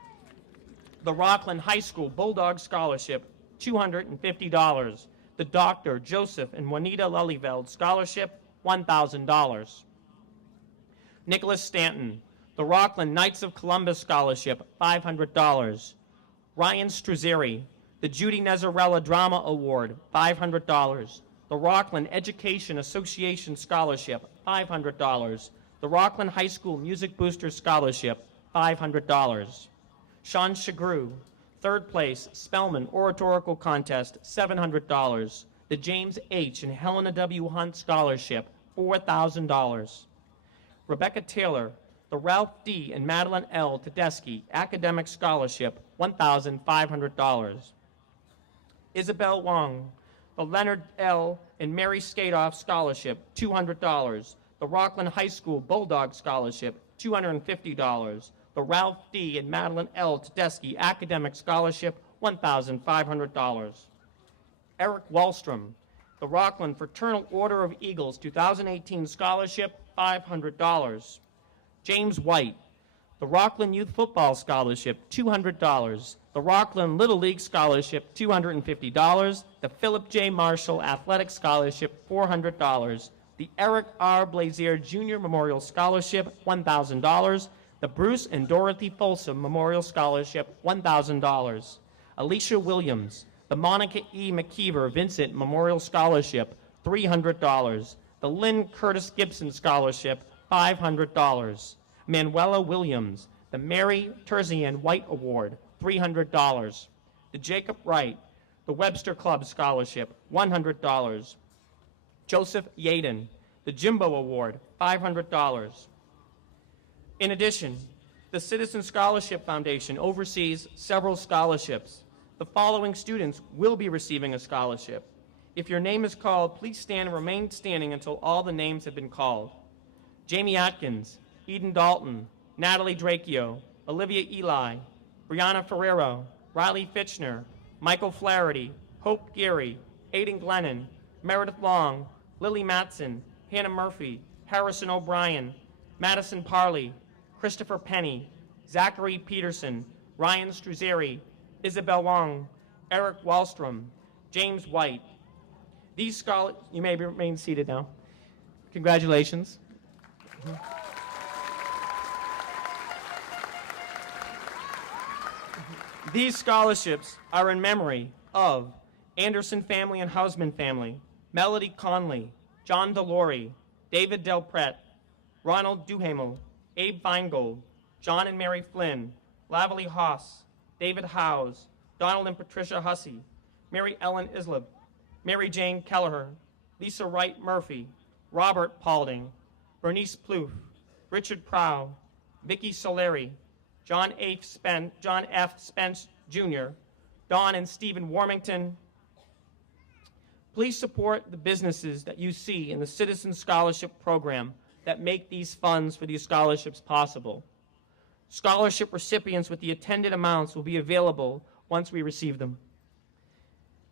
the Rockland High School Bulldog Scholarship, $250. The Dr. Joseph and Juanita Lelyveld Scholarship, $1,000. Nicholas Stanton, the Rockland Knights of Columbus Scholarship, $500. Ryan Struzeri, the Judy Nezarella Drama Award, $500. The Rockland Education Association Scholarship, $500. The Rockland High School Music Booster Scholarship, $500. Sean Shagru, third place, Spelman Oratorical Contest, $700. The James H. and Helena W. Hunt Scholarship, $4,000. Rebecca Taylor, the Ralph D. and Madeline L. Tedeschi Academic Scholarship, $1,500. Isabel Wong. The Leonard L. and Mary Skadoff Scholarship, $200. The Rockland High School Bulldog Scholarship, $250. The Ralph D. and Madeline L. Tedeschi Academic Scholarship, $1,500. Eric Wallstrom. The Rockland Fraternal Order of Eagles 2018 Scholarship, $500. James White. The Rockland Youth Football Scholarship, $200. The Rockland Little League Scholarship, $250. The Philip J. Marshall Athletic Scholarship, $400. The Eric R. Blazier Jr. Memorial Scholarship, $1,000. The Bruce and Dorothy Folsom Memorial Scholarship, $1,000. Alicia Williams. The Monica E. McKeever Vincent Memorial Scholarship, $300. The Lynn Curtis Gibson Scholarship, $500. Manuela Williams. The Mary Terzian White Award, $300. The Jacob Wright. The Webster Club Scholarship, $100. Joseph Yaden. The Jimbo Award, $500. In addition, the Citizen Scholarship Foundation oversees several scholarships. The following students will be receiving a scholarship. If your name is called, please stand and remain standing until all the names have been called. Jamie Atkins, Eden Dalton, Natalie Drakio, Olivia Eli, Brianna Ferrero, Riley Fitchner, Michael Flaherty, Hope Geary, Aiden Glennon, Meredith Long, Lily Matson, Hannah Murphy, Harrison O'Brien, Madison Parley, Christopher Penny, Zachary Peterson, Ryan Struzeri, Isabel Wong, Eric Wallstrom, James White. These scholars, you may remain seated now. Congratulations. These scholarships are in memory of Anderson family and Hausman family, Melody Conley, John Delory, David Delpret, Ronald Duhamel, Abe Feingold, John and Mary Flynn, Lavely Haas, David Howes, Donald and Patricia Hussey, Mary Ellen Islip, Mary Jane Kelleher, Lisa Wright Murphy, Robert Paulding, Bernice Plouffe, Richard Prow, Vicki Soleri, John F. Spence Jr., Don and Stephen Warmington. Please support the businesses that you see in the Citizen Scholarship Program that make these funds for these scholarships possible. Scholarship recipients with the attended amounts will be available once we receive them.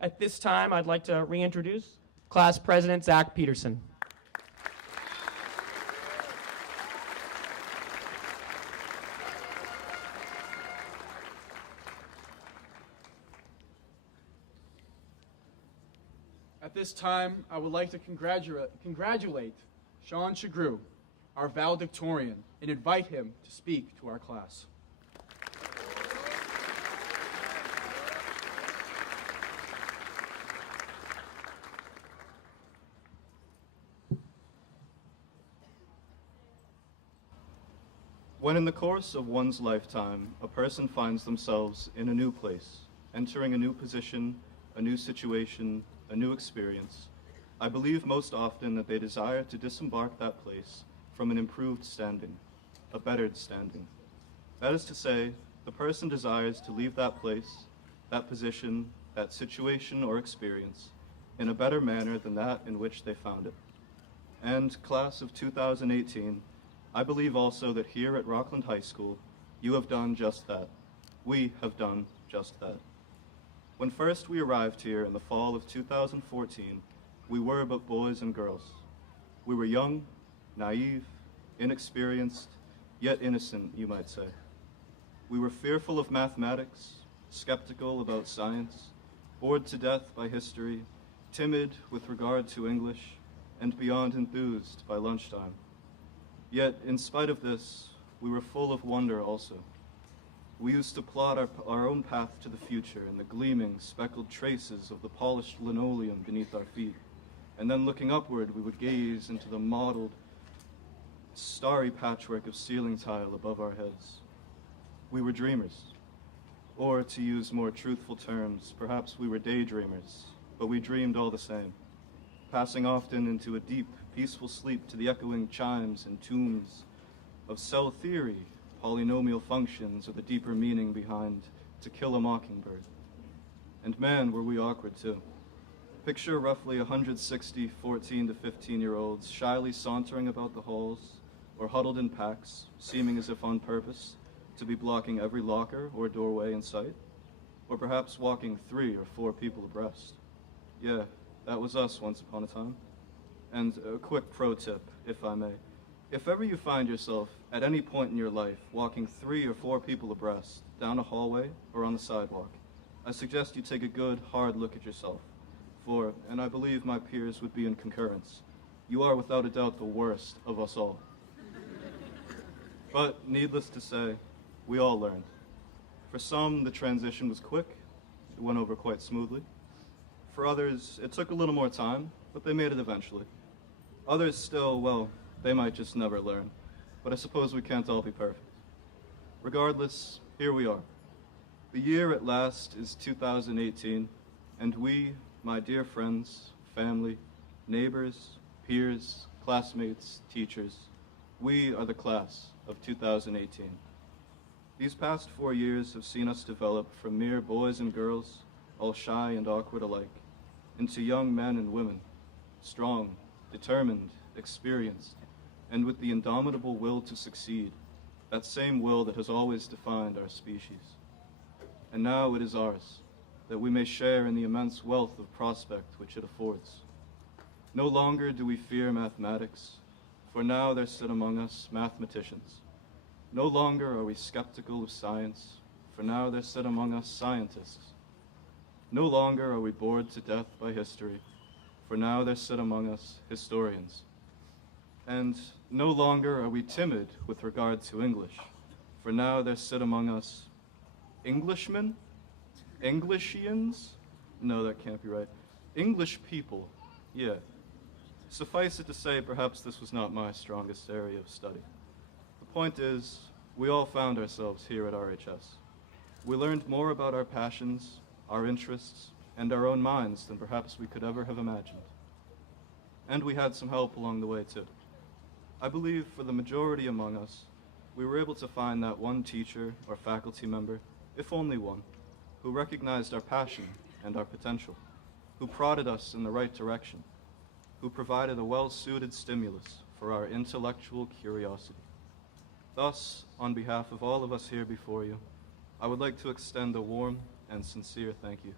At this time, I'd like to reintroduce Class President Zach Peterson. At this time, I would like to congratulate Sean Chagru, our valedictorian, and invite him to speak to our class. When in the course of one's lifetime, a person finds themselves in a new place, entering a new position, a new situation, a new experience, I believe most often that they desire to disembark that place from an improved standing, a bettered standing. That is to say, the person desires to leave that place, that position, that situation or experience in a better manner than that in which they found it. And class of 2018, I believe also that here at Rockland High School, you have done just that. We have done just that. When first we arrived here in the fall of 2014, we were but boys and girls. We were young, naive, inexperienced, yet innocent, you might say. We were fearful of mathematics, skeptical about science, bored to death by history, timid with regard to English, and beyond enthused by lunchtime. Yet, in spite of this, we were full of wonder also. We used to plot our own path to the future in the gleaming, speckled traces of the polished linoleum beneath our feet. And then looking upward, we would gaze into the mottled, starry patchwork of ceiling tile above our heads. We were dreamers. Or, to use more truthful terms, perhaps we were daydreamers, but we dreamed all the same, passing often into a deep, peaceful sleep to the echoing chimes and tunes of cell theory, polynomial functions, or the deeper meaning behind To Kill a Mockingbird. And man, were we awkward too. Picture roughly 160 14 to 15-year-olds shyly sauntering about the halls or huddled in packs, seeming as if on purpose to be blocking every locker or doorway in sight, or perhaps walking 3 or 4 people abreast. Yeah, that was us once upon a time. And a quick pro tip, if I may. If ever you find yourself at any point in your life walking 3 or 4 people abreast down a hallway or on the sidewalk, I suggest you take a good, hard look at yourself. For, and I believe my peers would be in concurrence, you are without a doubt the worst of us all. But needless to say, we all learned. For some, the transition was quick. It went over quite smoothly. For others, it took a little more time, but they made it eventually. Others still, well, they might just never learn. But I suppose we can't all be perfect. Regardless, here we are. The year at last is 2018, and we, my dear friends, family, neighbors, peers, classmates, teachers, we are the class of 2018. These past 4 years have seen us develop from mere boys and girls, all shy and awkward alike, into young men and women, strong, determined, experienced, and with the indomitable will to succeed, that same will that has always defined our species. And now it is ours, that we may share in the immense wealth of prospect which it affords. No longer do we fear mathematics, for now there sit among us mathematicians. No longer are we skeptical of science, for now there sit among us scientists. No longer are we bored to death by history, for now there sit among us historians. And no longer are we timid with regard to English, for now there sit among us Englishmen? Englishians? No, that can't be right. English people, yeah. Suffice it to say, perhaps this was not my strongest area of study. The point is, we all found ourselves here at RHS. We learned more about our passions, our interests, and our own minds than perhaps we could ever have imagined. And we had some help along the way, too. I believe for the majority among us, we were able to find that one teacher or faculty member, if only one, who recognized our passion and our potential, who prodded us in the right direction, who provided a well-suited stimulus for our intellectual curiosity. Thus, on behalf of all of us here before you, I would like to extend a warm and sincere thank you.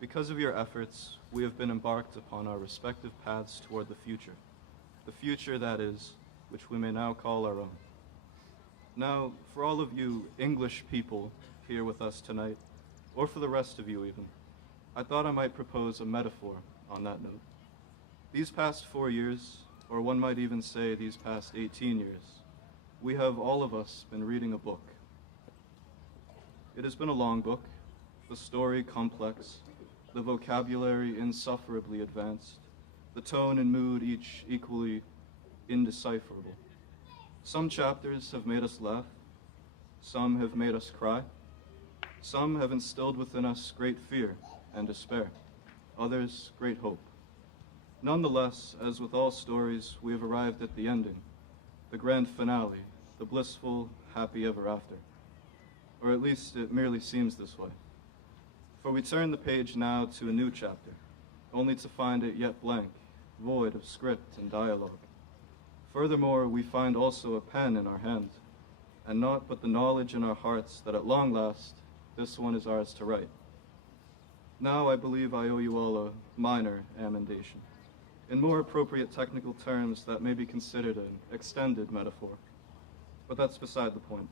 Because of your efforts, we have been embarked upon our respective paths toward the future that is, which we may now call our own. Now, for all of you English people here with us tonight, or for the rest of you even, I thought I might propose a metaphor on that note. These past 4 years, or one might even say these past 18 years, we have all of us been reading a book. It has been a long book, the story complex, the vocabulary insufferably advanced, the tone and mood each equally indecipherable. Some chapters have made us laugh, some have made us cry, some have instilled within us great fear and despair, others great hope. Nonetheless, as with all stories, we have arrived at the ending, the grand finale, the blissful, happy ever after. Or at least it merely seems this way. For we turn the page now to a new chapter, only to find it yet blank, void of script and dialogue. Furthermore, we find also a pen in our hand, and naught but the knowledge in our hearts that at long last, this one is ours to write. Now I believe I owe you all a minor amendation. In more appropriate technical terms, that may be considered an extended metaphor. But that's beside the point.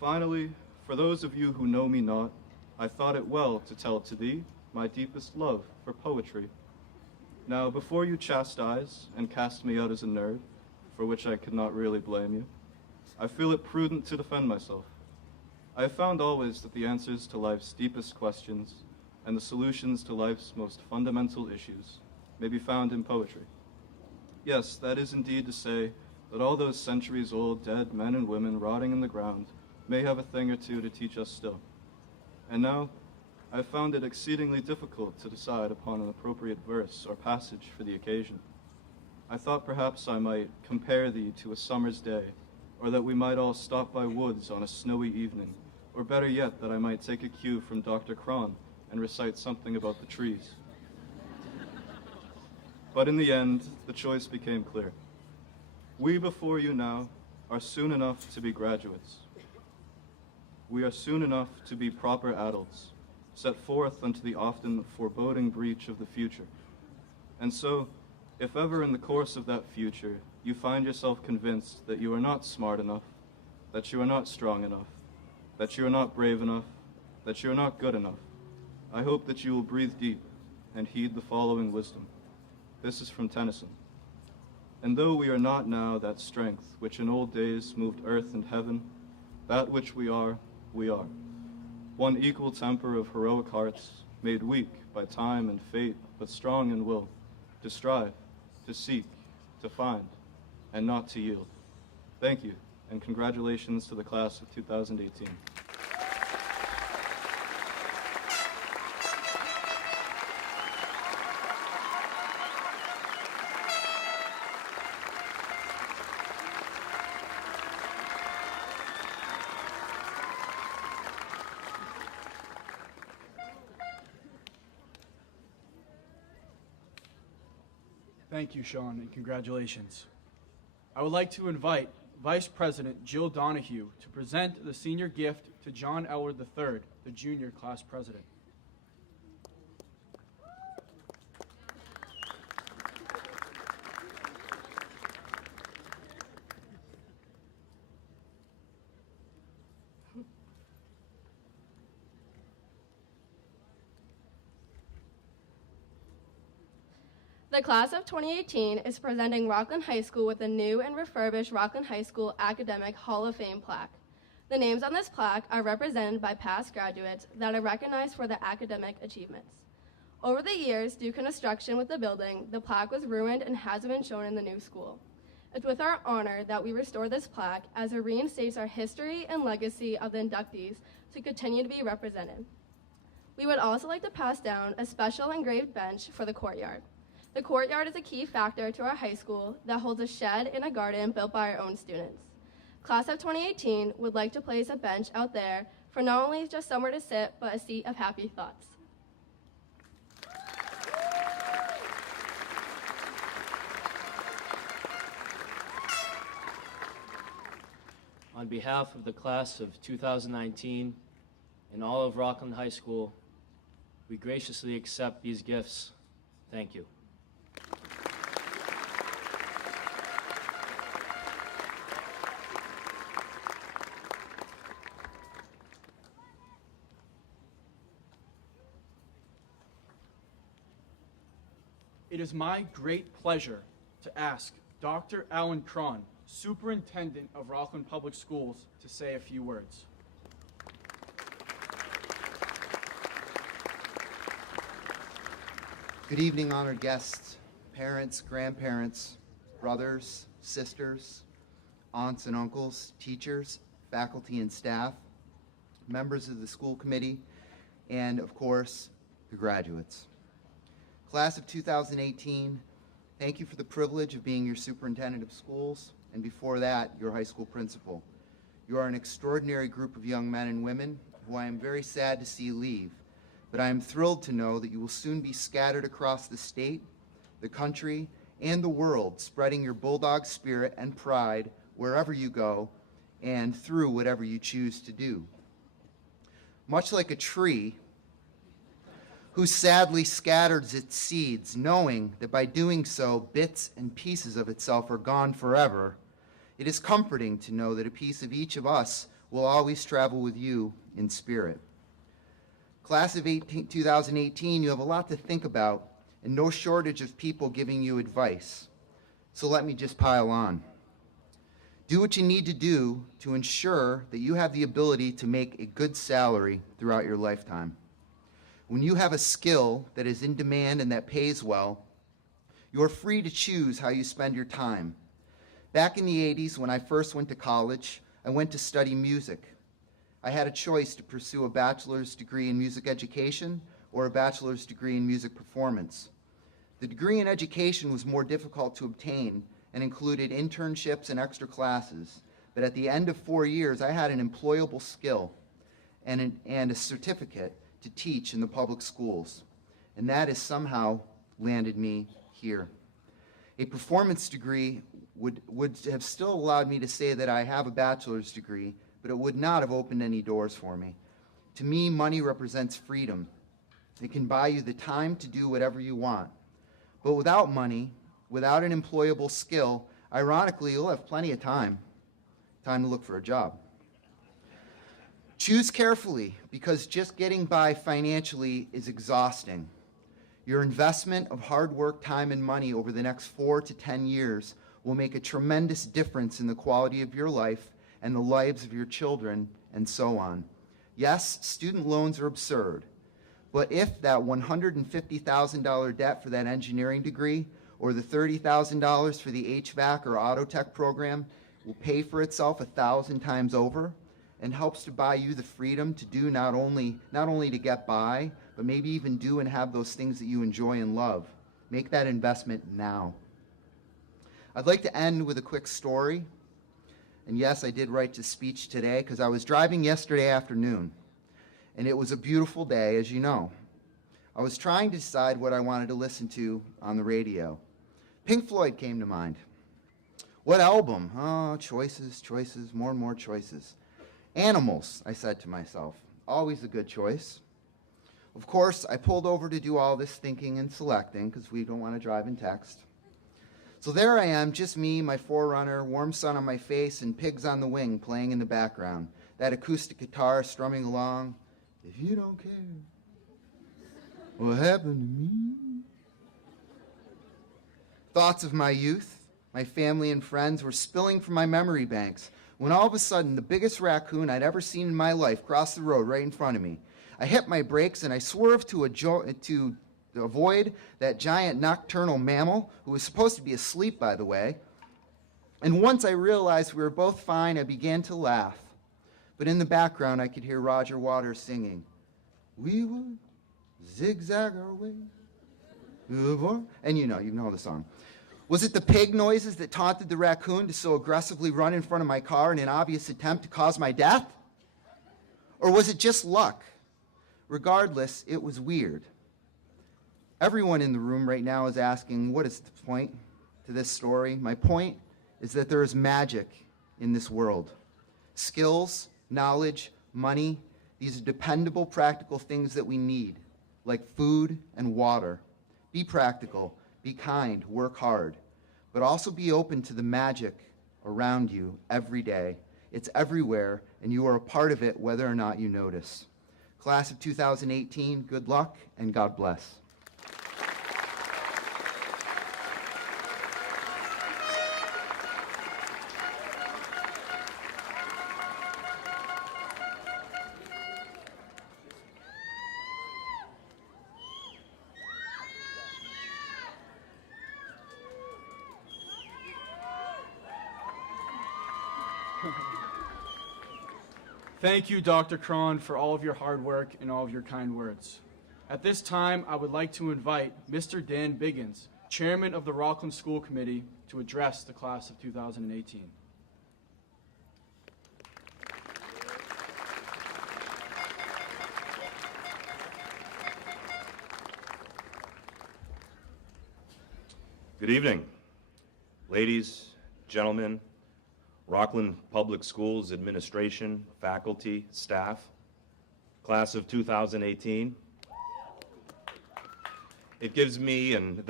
Finally, for those of you who know me not, I thought it well to tell to thee my deepest love for poetry. Now, before you chastise and cast me out as a nerd, for which I could not really blame you, I feel it prudent to defend myself. I have found always that the answers to life's deepest questions and the solutions to life's most fundamental issues may be found in poetry. Yes, that is indeed to say that all those centuries-old dead men and women rotting in the ground may have a thing or two to teach us still. And now, I have found it exceedingly difficult to decide upon an appropriate verse or passage for the occasion. I thought perhaps I might compare thee to a summer's day, or that we might all stop by woods on a snowy evening, or better yet, that I might take a cue from Dr. Cron and recite something about the trees. But in the end, the choice became clear. We before you now are soon enough to be graduates. We are soon enough to be proper adults, set forth unto the often foreboding breach of the future. And so, if ever in the course of that future you find yourself convinced that you are not smart enough, that you are not strong enough, that you are not brave enough, that you are not good enough, I hope that you will breathe deep and heed the following wisdom. This is from Tennyson. And though we are not now that strength which in old days moved earth and heaven, that which we are, we are. One equal temper of heroic hearts, made weak by time and fate, but strong in will, to strive, to seek, to find, and not to yield. Thank you, and congratulations to the class of 2018. Thank you, Sean, and congratulations. I would like to invite Vice President Jill Donahue to present the senior gift to John Elward III, the junior class president. The class of 2018 is presenting Rockland High School with a new and refurbished Rockland High School Academic Hall of Fame plaque. The names on this plaque are represented by past graduates that are recognized for their academic achievements. Over the years, due to construction with the building, the plaque was ruined and hasn't been shown in the new school. It's with our honor that we restore this plaque as it reinstates our history and legacy of the inductees to continue to be represented. We would also like to pass down a special engraved bench for the courtyard. The courtyard is a key factor to our high school that holds a shed and a garden built by our own students. Class of 2018 would like to place a bench out there for not only just somewhere to sit, but a seat of happy thoughts. On behalf of the class of 2019 and all of Rockland High School, we graciously accept these gifts. Thank you. It is my great pleasure to ask Dr. Alan Cron, Superintendent of Rockland Public Schools, to say a few words. Good evening, honored guests, parents, grandparents, brothers, sisters, aunts and uncles, teachers, faculty and staff, members of the school committee, and of course, the graduates. Class of 2018, thank you for the privilege of being your superintendent of schools, and before that, your high school principal. You are an extraordinary group of young men and women who I am very sad to see leave, but I am thrilled to know that you will soon be scattered across the state, the country, and the world, spreading your bulldog spirit and pride wherever you go and through whatever you choose to do. Much like a tree who sadly scatters its seeds, knowing that by doing so, bits and pieces of itself are gone forever, it is comforting to know that a piece of each of us will always travel with you in spirit. Class of 2018, you have a lot to think about and no shortage of people giving you advice. So let me just pile on. Do what you need to do to ensure that you have the ability to make a good salary throughout your lifetime. When you have a skill that is in demand and that pays well, you are free to choose how you spend your time. Back in the 80s, when I first went to college, I went to study music. I had a choice to pursue a bachelor's degree in music education or a bachelor's degree in music performance. The degree in education was more difficult to obtain and included internships and extra classes, but at the end of 4 years, I had an employable skill and a certificate to teach in the public schools, and that has somehow landed me here. A performance degree would have still allowed me to say that I have a bachelor's degree, but it would not have opened any doors for me. To me, money represents freedom. It can buy you the time to do whatever you want. But without money, without an employable skill, ironically, you'll have plenty of time to look for a job. Choose carefully, because just getting by financially is exhausting. Your investment of hard work, time, and money over the next 4 to 10 years will make a tremendous difference in the quality of your life and the lives of your children, and so on. Yes, student loans are absurd, but if that $150,000 debt for that engineering degree or the $30,000 for the HVAC or auto tech program will pay for itself 1,000 times over and helps to buy you the freedom to do not only to get by, but maybe even do and have those things that you enjoy and love. Make that investment now. I'd like to end with a quick story. And yes, I did write to speech today because I was driving yesterday afternoon, and it was a beautiful day, as you know. I was trying to decide what I wanted to listen to on the radio. Pink Floyd came to mind. What album? Oh, choices, more and more choices. Animals, I said to myself. Always a good choice. Of course, I pulled over to do all this thinking and selecting because we don't want to drive and text. So there I am, just me, my 4Runner, warm sun on my face, and Pigs on the Wing playing in the background. That acoustic guitar strumming along. If you don't care what happened to me. Thoughts of my youth, my family and friends were spilling from my memory banks when all of a sudden the biggest raccoon I'd ever seen in my life crossed the road right in front of me. I hit my brakes and I swerved to avoid that giant nocturnal mammal, who was supposed to be asleep, by the way. And once I realized we were both fine, I began to laugh. But in the background, I could hear Roger Waters singing, "We would zigzag our way." And you know the song. Was it the pig noises that taunted the raccoon to so aggressively run in front of my car in an obvious attempt to cause my death? Or was it just luck? Regardless, it was weird. Everyone in the room right now is asking, what is the point to this story? My point is that there is magic in this world. Skills, knowledge, money, these are dependable, practical things that we need, like food and water. Be practical, be kind, work hard, but also be open to the magic around you every day. It's everywhere, and you are a part of it whether or not you notice. Class of 2018, good luck and God bless. Thank you, Dr. Cron, for all of your hard work and all of your kind words. At this time, I would like to invite Mr. Dan Biggins, Chairman of the Rockland School Committee, to address the class of 2018. Good evening, ladies, gentlemen, Rockland Public Schools administration, faculty, staff, class of 2018. It gives me and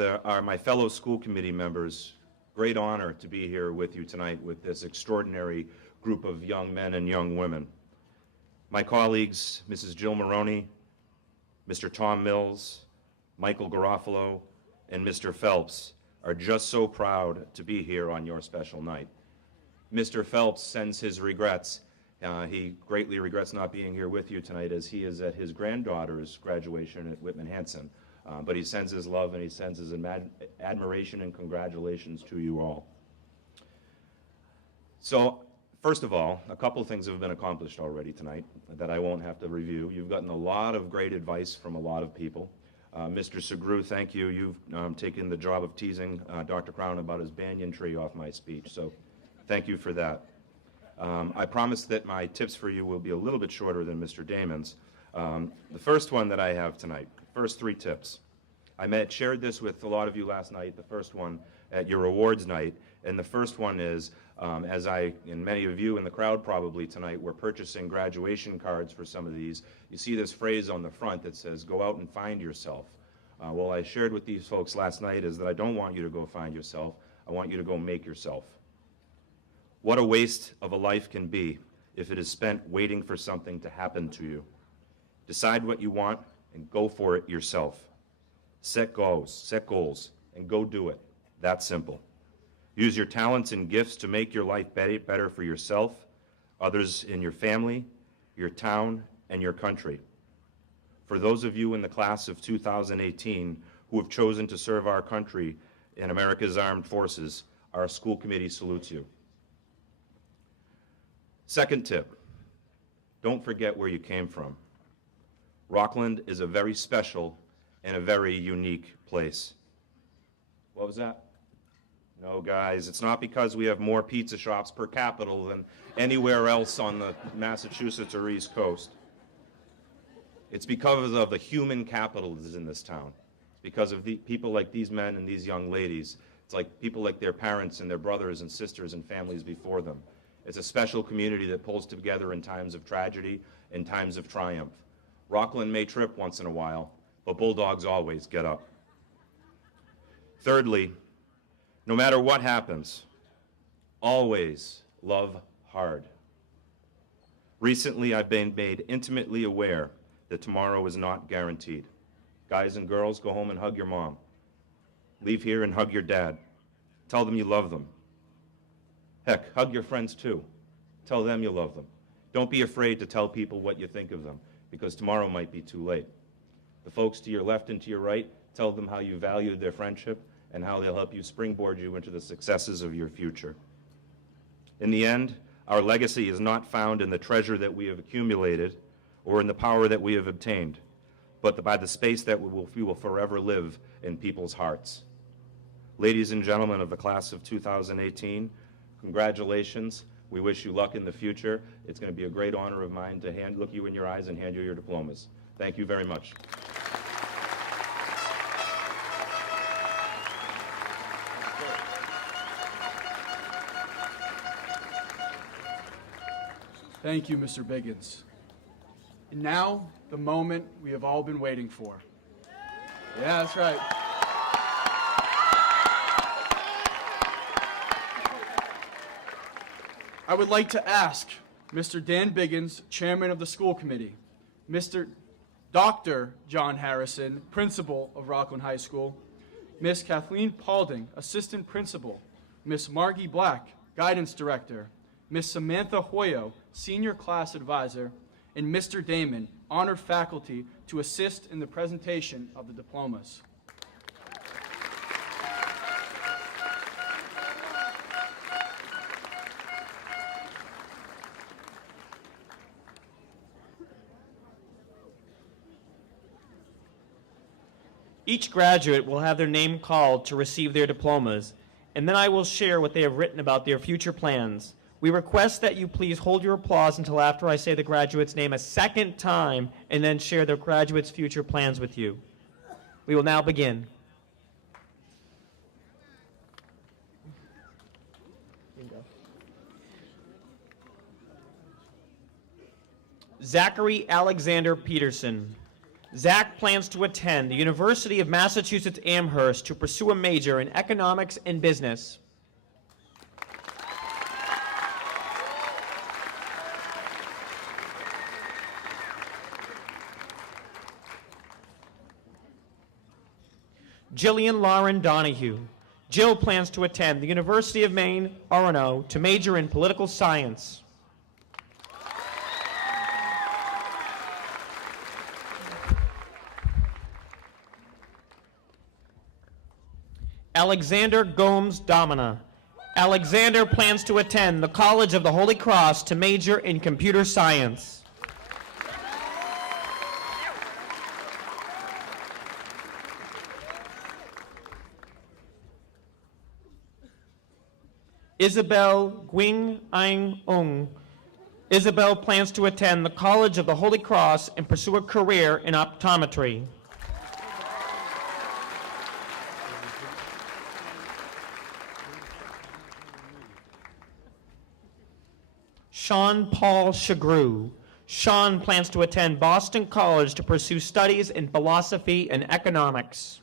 my fellow school committee members great honor to be here with you tonight with this extraordinary group of young men and young women. My colleagues, Mrs. Jill Maroney, Mr. Tom Mills, Michael Garofalo, and Mr. Phelps are just so proud to be here on your special night. Mr. Phelps sends his regrets. He greatly regrets not being here with you tonight as he is at his granddaughter's graduation at Whitman-Hanson. But he sends his love and he sends his admiration and congratulations to you all. So, first of all, a couple of things have been accomplished already tonight that I won't have to review. You've gotten a lot of great advice from a lot of people. Mr. Segru, thank you. You've taken the job of teasing Dr. Crown about his banyan tree off my speech. So thank you for that. I promise that my tips for you will be a little bit shorter than Mr. Damon's. The first one that I have tonight, first 3 tips. I shared this with a lot of you last night, the first one at your awards night, and the first one is, as I, and many of you in the crowd probably tonight, were purchasing graduation cards for some of these, you see this phrase on the front that says, go out and find yourself. Well, I shared with these folks last night is that I don't want you to go find yourself, I want you to go make yourself. What a waste of a life can be if it is spent waiting for something to happen to you. Decide what you want and go for it yourself. Set goals, and go do it. That simple. Use your talents and gifts to make your life better for yourself, others in your family, your town, and your country. For those of you in the class of 2018 who have chosen to serve our country in America's armed forces, our school committee salutes you. Second tip, don't forget where you came from. Rockland is a very special and a very unique place. What was that? No, guys, it's not because we have more pizza shops per capita than anywhere else on the Massachusetts or East Coast. It's because of the human capital that is in this town. It's because of the people like these men and these young ladies. It's like people like their parents and their brothers and sisters and families before them. It's a special community that pulls together in times of tragedy and times of triumph. Rockland may trip once in a while, but Bulldogs always get up. Thirdly, no matter what happens, always love hard. Recently, I've been made intimately aware that tomorrow is not guaranteed. Guys and girls, go home and hug your mom. Leave here and hug your dad. Tell them you love them. Heck, hug your friends too. Tell them you love them. Don't be afraid to tell people what you think of them, because tomorrow might be too late. The folks to your left and to your right, tell them how you valued their friendship and how they'll help you springboard you into the successes of your future. In the end, our legacy is not found in the treasure that we have accumulated or in the power that we have obtained, but by the space that we will forever live in people's hearts. Ladies and gentlemen of the class of 2018, congratulations. We wish you luck in the future. It's going to be a great honor of mine to look you in your eyes and hand you your diplomas. Thank you very much. Thank you, Mr. Biggins. And now, the moment we have all been waiting for. Yeah, that's right. I would like to ask Mr. Dan Biggins, Chairman of the School Committee, Mr. Dr. John Harrison, Principal of Rockland High School, Miss Kathleen Paulding, Assistant Principal, Miss Margie Black, Guidance Director, Miss Samantha Hoyo, Senior Class Advisor, and Mr. Damon, Honored Faculty, to assist in the presentation of the diplomas. Each graduate will have their name called to receive their diplomas, and then I will share what they have written about their future plans. We request that you please hold your applause until after I say the graduate's name a second time and then share the graduate's future plans with you. We will now begin. Zachary Alexander Peterson. Zach plans to attend the University of Massachusetts Amherst to pursue a major in economics and business. Jillian Lauren Donahue. Jill plans to attend the University of Maine, Orono, to major in political science. Alexander Gomes Domina. Alexander plans to attend the College of the Holy Cross to major in computer science. Isabel Gwing Ang Ung. Isabel plans to attend the College of the Holy Cross and pursue a career in optometry. Sean Paul Shagru. Sean plans to attend Boston College to pursue studies in philosophy and economics.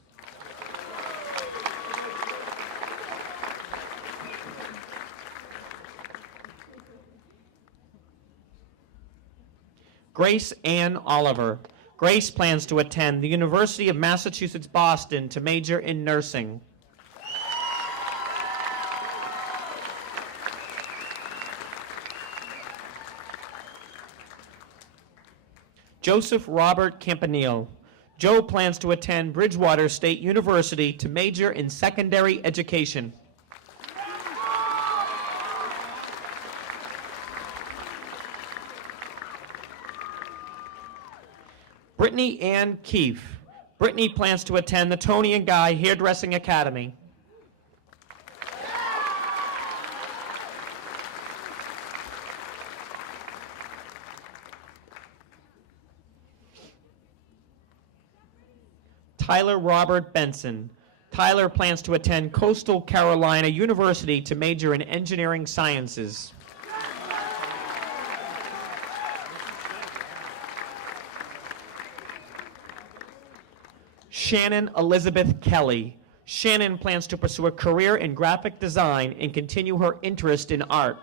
Grace Ann Oliver. Grace plans to attend the University of Massachusetts Boston to major in nursing. Joseph Robert Campanile. Joe plans to attend Bridgewater State University to major in secondary education. Brittany Ann Keefe. Brittany plans to attend the Tony and Guy Hairdressing Academy. Tyler Robert Benson. Tyler plans to attend Coastal Carolina University to major in engineering sciences. Shannon Elizabeth Kelly. Shannon plans to pursue a career in graphic design and continue her interest in art.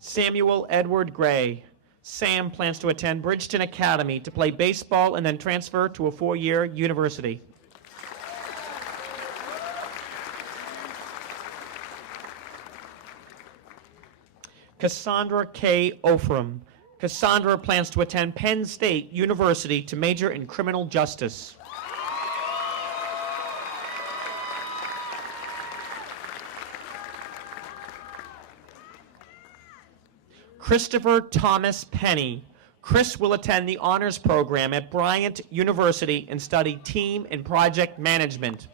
Samuel Edward Gray. Sam plans to attend Bridgeton Academy to play baseball and then transfer to a four-year university. Cassandra K. Ofram. Cassandra plans to attend Penn State University to major in criminal justice. Christopher Thomas Penny. Chris will attend the honors program at Bryant University and study team and project management.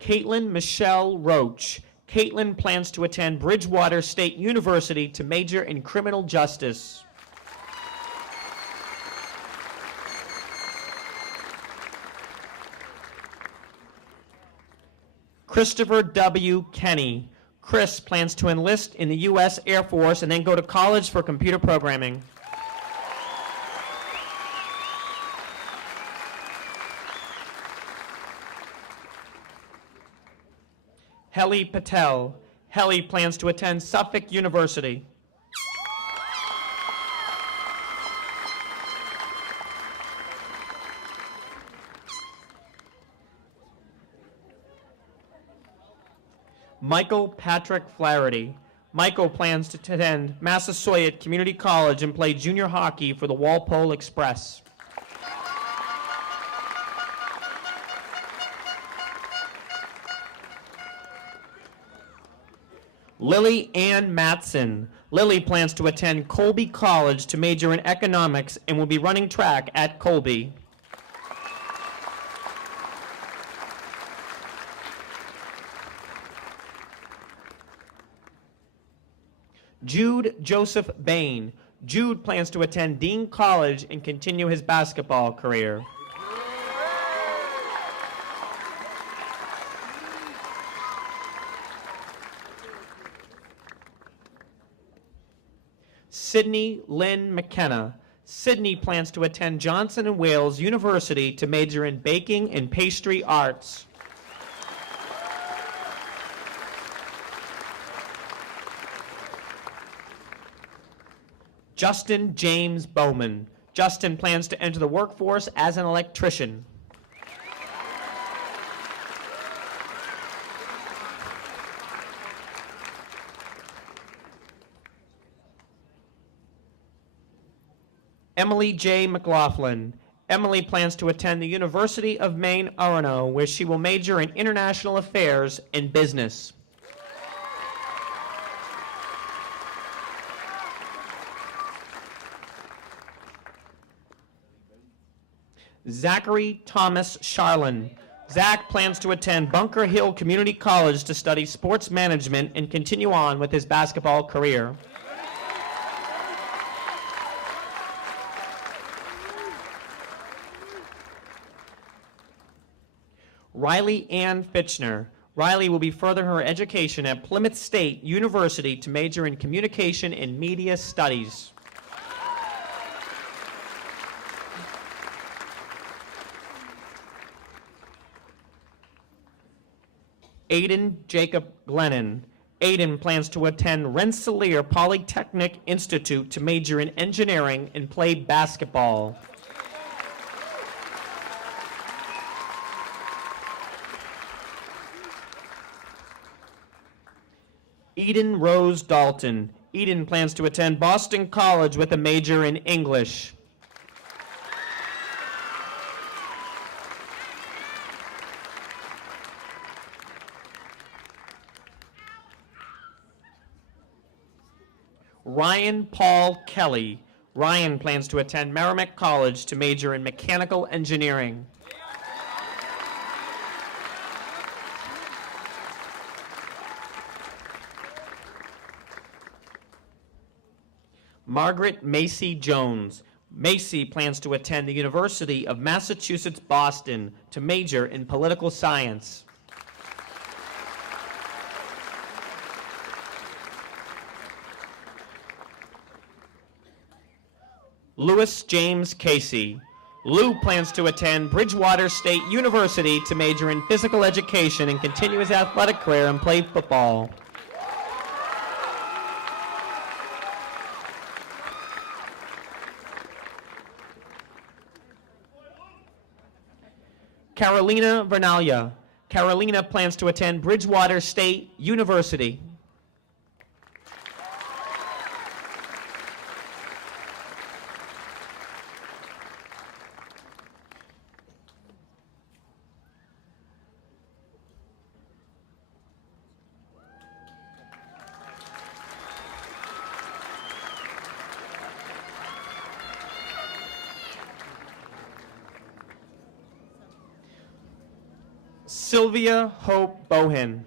Caitlin Michelle Roach. Caitlin plans to attend Bridgewater State University to major in criminal justice. Christopher W. Kenny. Chris plans to enlist in the U.S. Air Force and then go to college for computer programming. Helly Patel. Helly plans to attend Suffolk University. Michael Patrick Flaherty. Michael plans to attend Massasoit Community College and play junior hockey for the Walpole Express. Lily Ann Matson. Lily plans to attend Colby College to major in economics and will be running track at Colby. Jude Joseph Bain. Jude plans to attend Dean College and continue his basketball career. Sydney Lynn McKenna. Sydney plans to attend Johnson & Wales University to major in baking and pastry arts. Justin James Bowman. Justin plans to enter the workforce as an electrician. Emily J. McLaughlin. Emily plans to attend the University of Maine, Orono, where she will major in international affairs and business. Zachary Thomas Charlin. Zach plans to attend Bunker Hill Community College to study sports management and continue on with his basketball career. Riley Ann Fitchner. Riley will be furthering her education at Plymouth State University to major in communication and media studies. Aiden Jacob Glennon. Aiden plans to attend Rensselaer Polytechnic Institute to major in engineering and play basketball. Eden Rose Dalton. Eden plans to attend Boston College with a major in English. Ryan Paul Kelly. Ryan plans to attend Merrimack College to major in mechanical engineering. Margaret Macy Jones. Macy plans to attend the University of Massachusetts Boston to major in political science. Louis James Casey. Lou plans to attend Bridgewater State University to major in physical education and continue his athletic career and play football. Carolina Vernalia. Carolina plans to attend Bridgewater State University. Sylvia Hope Bohan.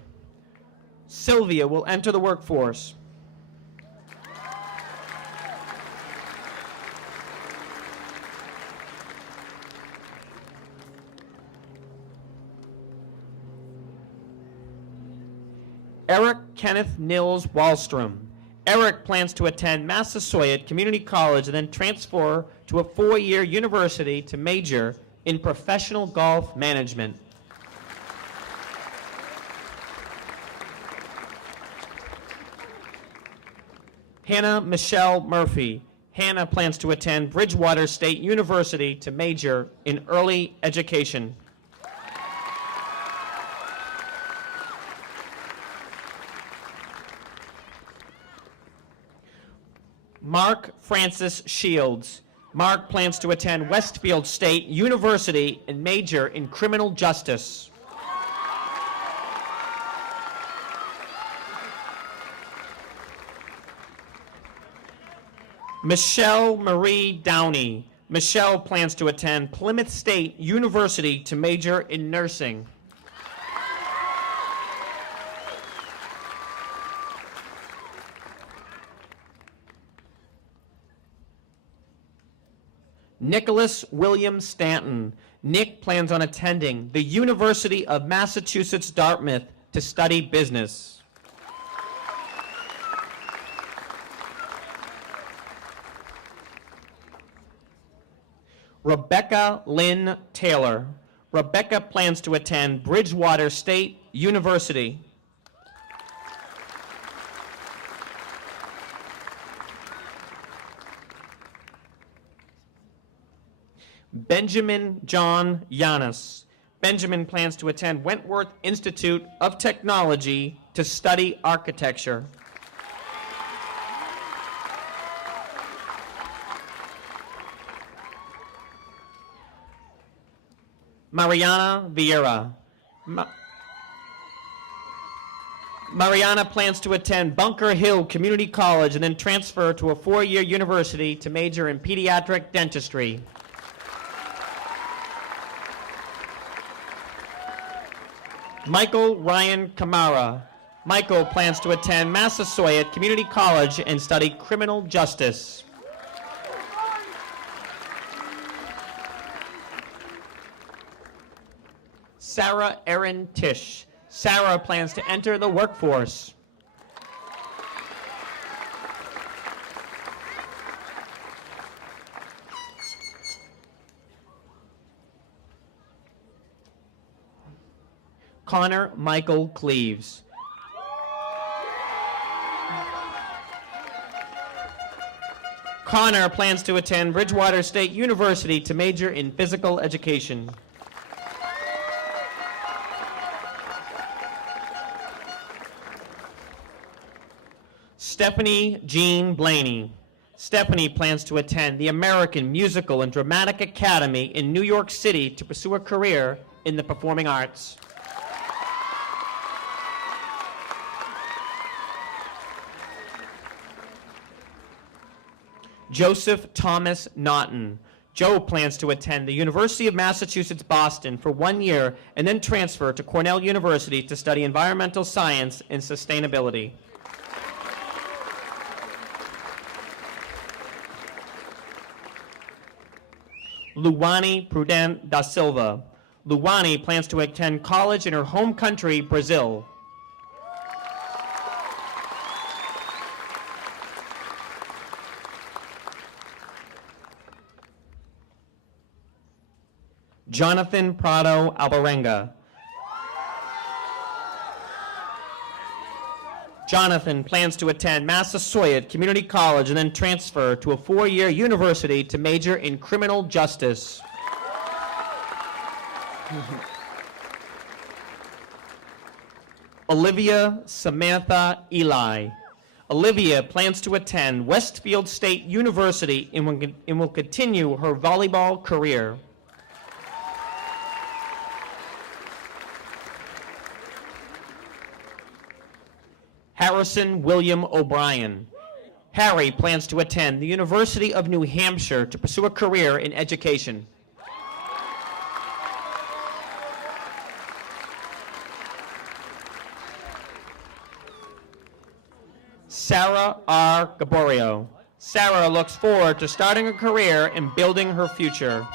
Sylvia will enter the workforce. Eric Kenneth Nils Wallstrom. Eric plans to attend Massasoit Community College and then transfer to a 4-year university to major in professional golf management. Hannah Michelle Murphy. Hannah plans to attend Bridgewater State University to major in early education. Mark Francis Shields. Mark plans to attend Westfield State University and major in criminal justice. Michelle Marie Downey. Michelle plans to attend Plymouth State University to major in nursing. Nicholas William Stanton. Nick plans on attending the University of Massachusetts Dartmouth to study business. Rebecca Lynn Taylor. Rebecca plans to attend Bridgewater State University. Benjamin John Yanis. Benjamin plans to attend Wentworth Institute of Technology to study architecture. Mariana Vieira. Mariana plans to attend Bunker Hill Community College and then transfer to a 4-year university to major in pediatric dentistry. Michael Ryan Kamara. Michael plans to attend Massasoit Community College and study criminal justice. Sarah Erin Tisch. Sarah plans to enter the workforce. Connor Michael Cleaves. Connor plans to attend Bridgewater State University to major in physical education. Stephanie Jean Blaney. Stephanie plans to attend the American Musical and Dramatic Academy in New York City to pursue a career in the performing arts. Joseph Thomas Naughton. Joe plans to attend the University of Massachusetts Boston for 1 year and then transfer to Cornell University to study environmental science and sustainability. Luwani Prudent da Silva. Luwani plans to attend college in her home country, Brazil. Jonathan Prado Alvarenga. Jonathan plans to attend Massasoit Community College and then transfer to a 4-year university to major in criminal justice. Olivia Samantha Eli. Olivia plans to attend Westfield State University and will continue her volleyball career. Harrison William O'Brien. Harry plans to attend the University of New Hampshire to pursue a career in education. Sarah R. Gaborio. Sarah looks forward to starting a career and building her future.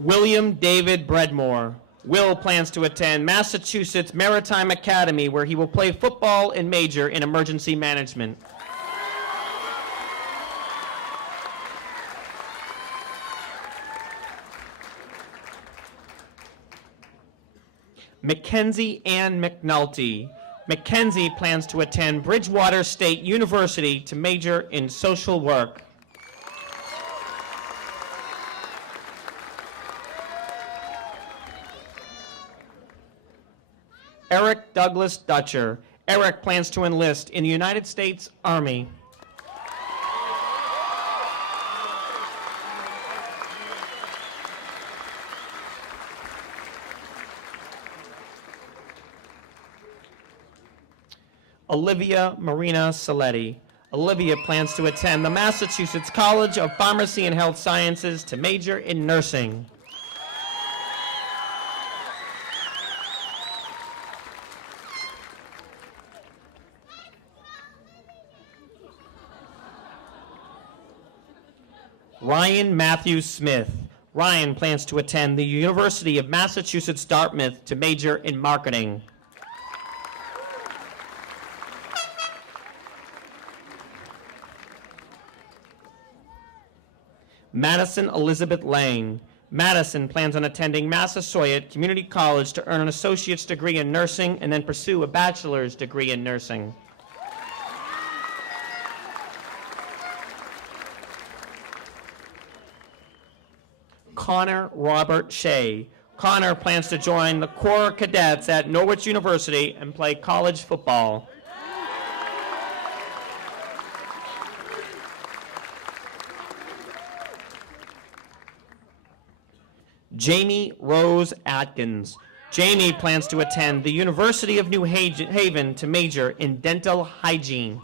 William David Bredmore. Will plans to attend Massachusetts Maritime Academy, where he will play football and major in emergency management. Mackenzie Ann McNulty. Mackenzie plans to attend Bridgewater State University to major in social work. Eric Douglas Dutcher. Eric plans to enlist in the United States Army. Olivia Marina Saletti. Olivia plans to attend the Massachusetts College of Pharmacy and Health Sciences to major in nursing. Ryan Matthew Smith. Ryan plans to attend the University of Massachusetts Dartmouth to major in marketing. Madison Elizabeth Lang. Madison plans on attending Massasoit Community College to earn an associate's degree in nursing and then pursue a bachelor's degree in nursing. Connor Robert Shea. Connor plans to join the Corps Cadets at Norwich University and play college football. Jamie Rose Atkins. Jamie plans to attend the University of New Haven to major in dental hygiene.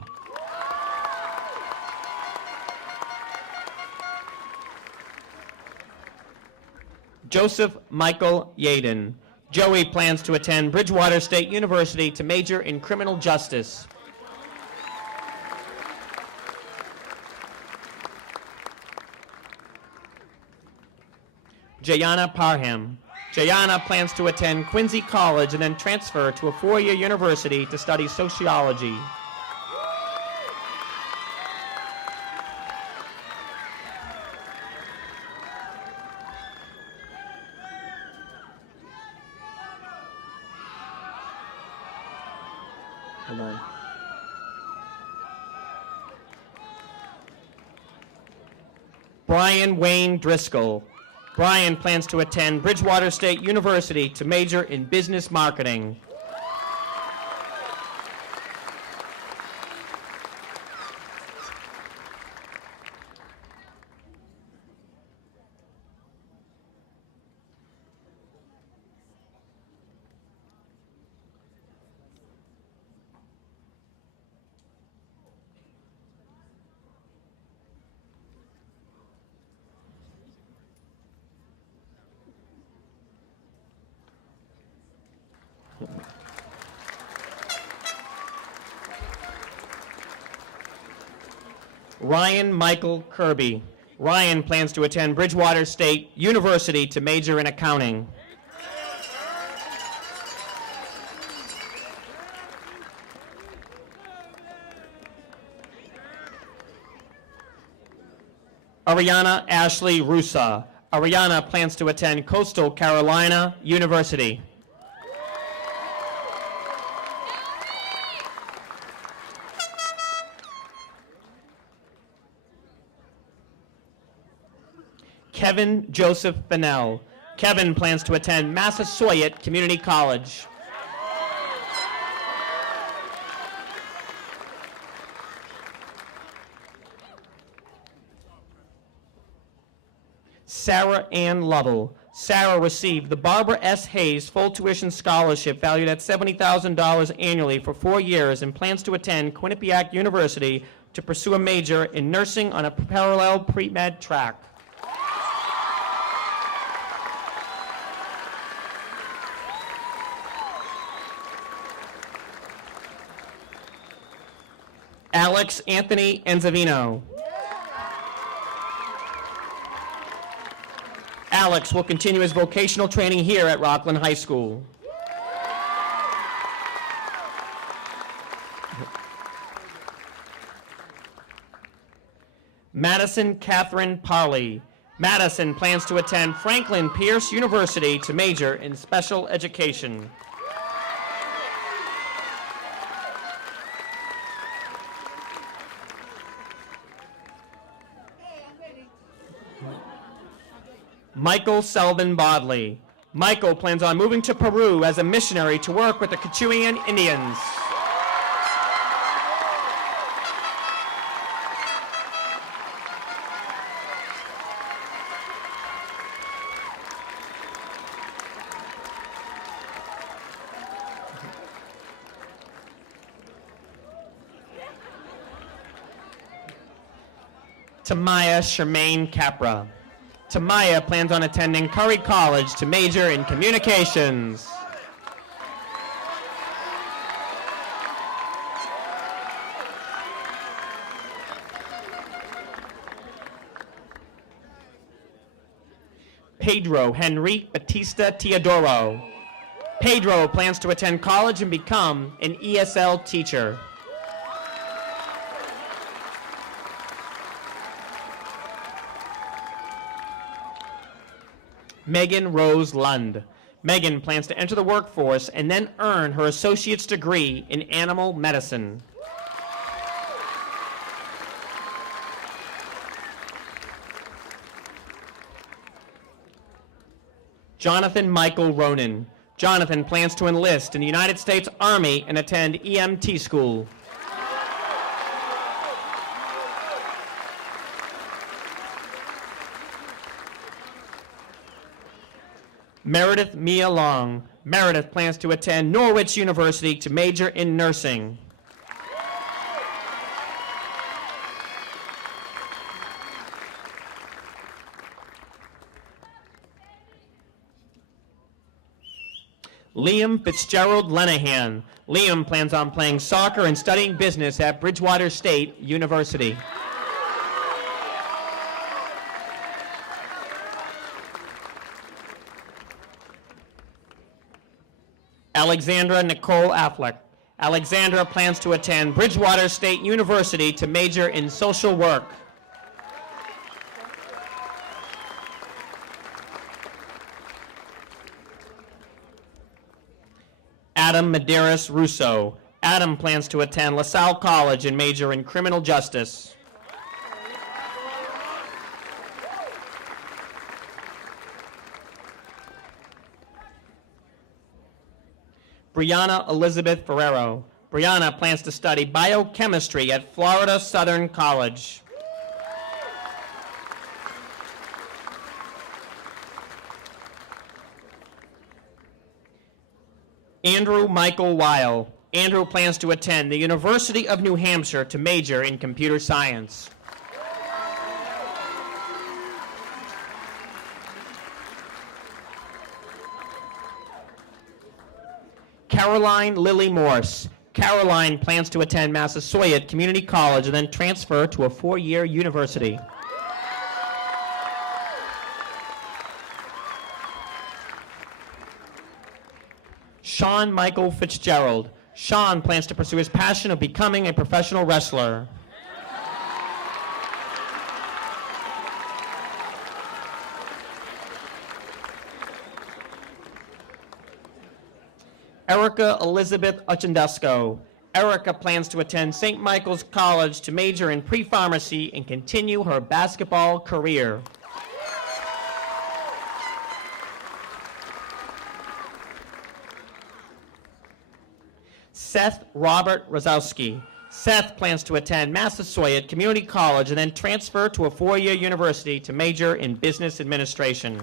Joseph Michael Yaden. Joey plans to attend Bridgewater State University to major in criminal justice. Jayana Parham. Jayana plans to attend Quincy College and then transfer to a four-year university to study sociology. Hold on. Brian Wayne Driscoll. Brian plans to attend Bridgewater State University to major in business marketing. Ryan Michael Kirby. Ryan plans to attend Bridgewater State University to major in accounting. Ariana Ashley Rusa. Ariana plans to attend Coastal Carolina University. Kevin Joseph Fennell. Kevin plans to attend Massasoit Community College. Sarah Ann Lovell. Sarah received the Barbara S. Hayes full tuition scholarship valued at $70,000 annually for 4 years and plans to attend Quinnipiac University to pursue a major in nursing on a parallel pre-med track. Alex Anthony Enzavino. Alex will continue his vocational training here at Rockland High School. Madison Catherine Parley. Madison plans to attend Franklin Pierce University to major in special education. Michael Selvin Bodley. Michael plans on moving to Peru as a missionary to work with the Quechuan Indians. Tamaya Shermaine Capra. Tamaya plans on attending Curry College to major in communications. Pedro Henry Batista Teodoro. Pedro plans to attend college and become an ESL teacher. Megan Rose Lund. Megan plans to enter the workforce and then earn her associate's degree in animal medicine. Jonathan Michael Ronan. Jonathan plans to enlist in the United States Army and attend EMT school. Meredith Mia Long. Meredith plans to attend Norwich University to major in nursing. Liam Fitzgerald Lenahan. Liam plans on playing soccer and studying business at Bridgewater State University. Alexandra Nicole Affleck. Alexandra plans to attend Bridgewater State University to major in social work. Adam Medeiros Russo. Adam plans to attend LaSalle College and major in criminal justice. Brianna Elizabeth Ferrero. Brianna plans to study biochemistry at Florida Southern College. Andrew Michael Weil. Andrew plans to attend the University of New Hampshire to major in computer science. Caroline Lily Morse. Caroline plans to attend Massasoit Community College and then transfer to a 4-year university. Sean Michael Fitzgerald. Sean plans to pursue his passion of becoming a professional wrestler. Erica Elizabeth Uchendesco. Erica plans to attend St. Michael's College to major in pre-pharmacy and continue her basketball career. Seth Robert Rosowski. Seth plans to attend Massasoit Community College and then transfer to a 4-year university to major in business administration.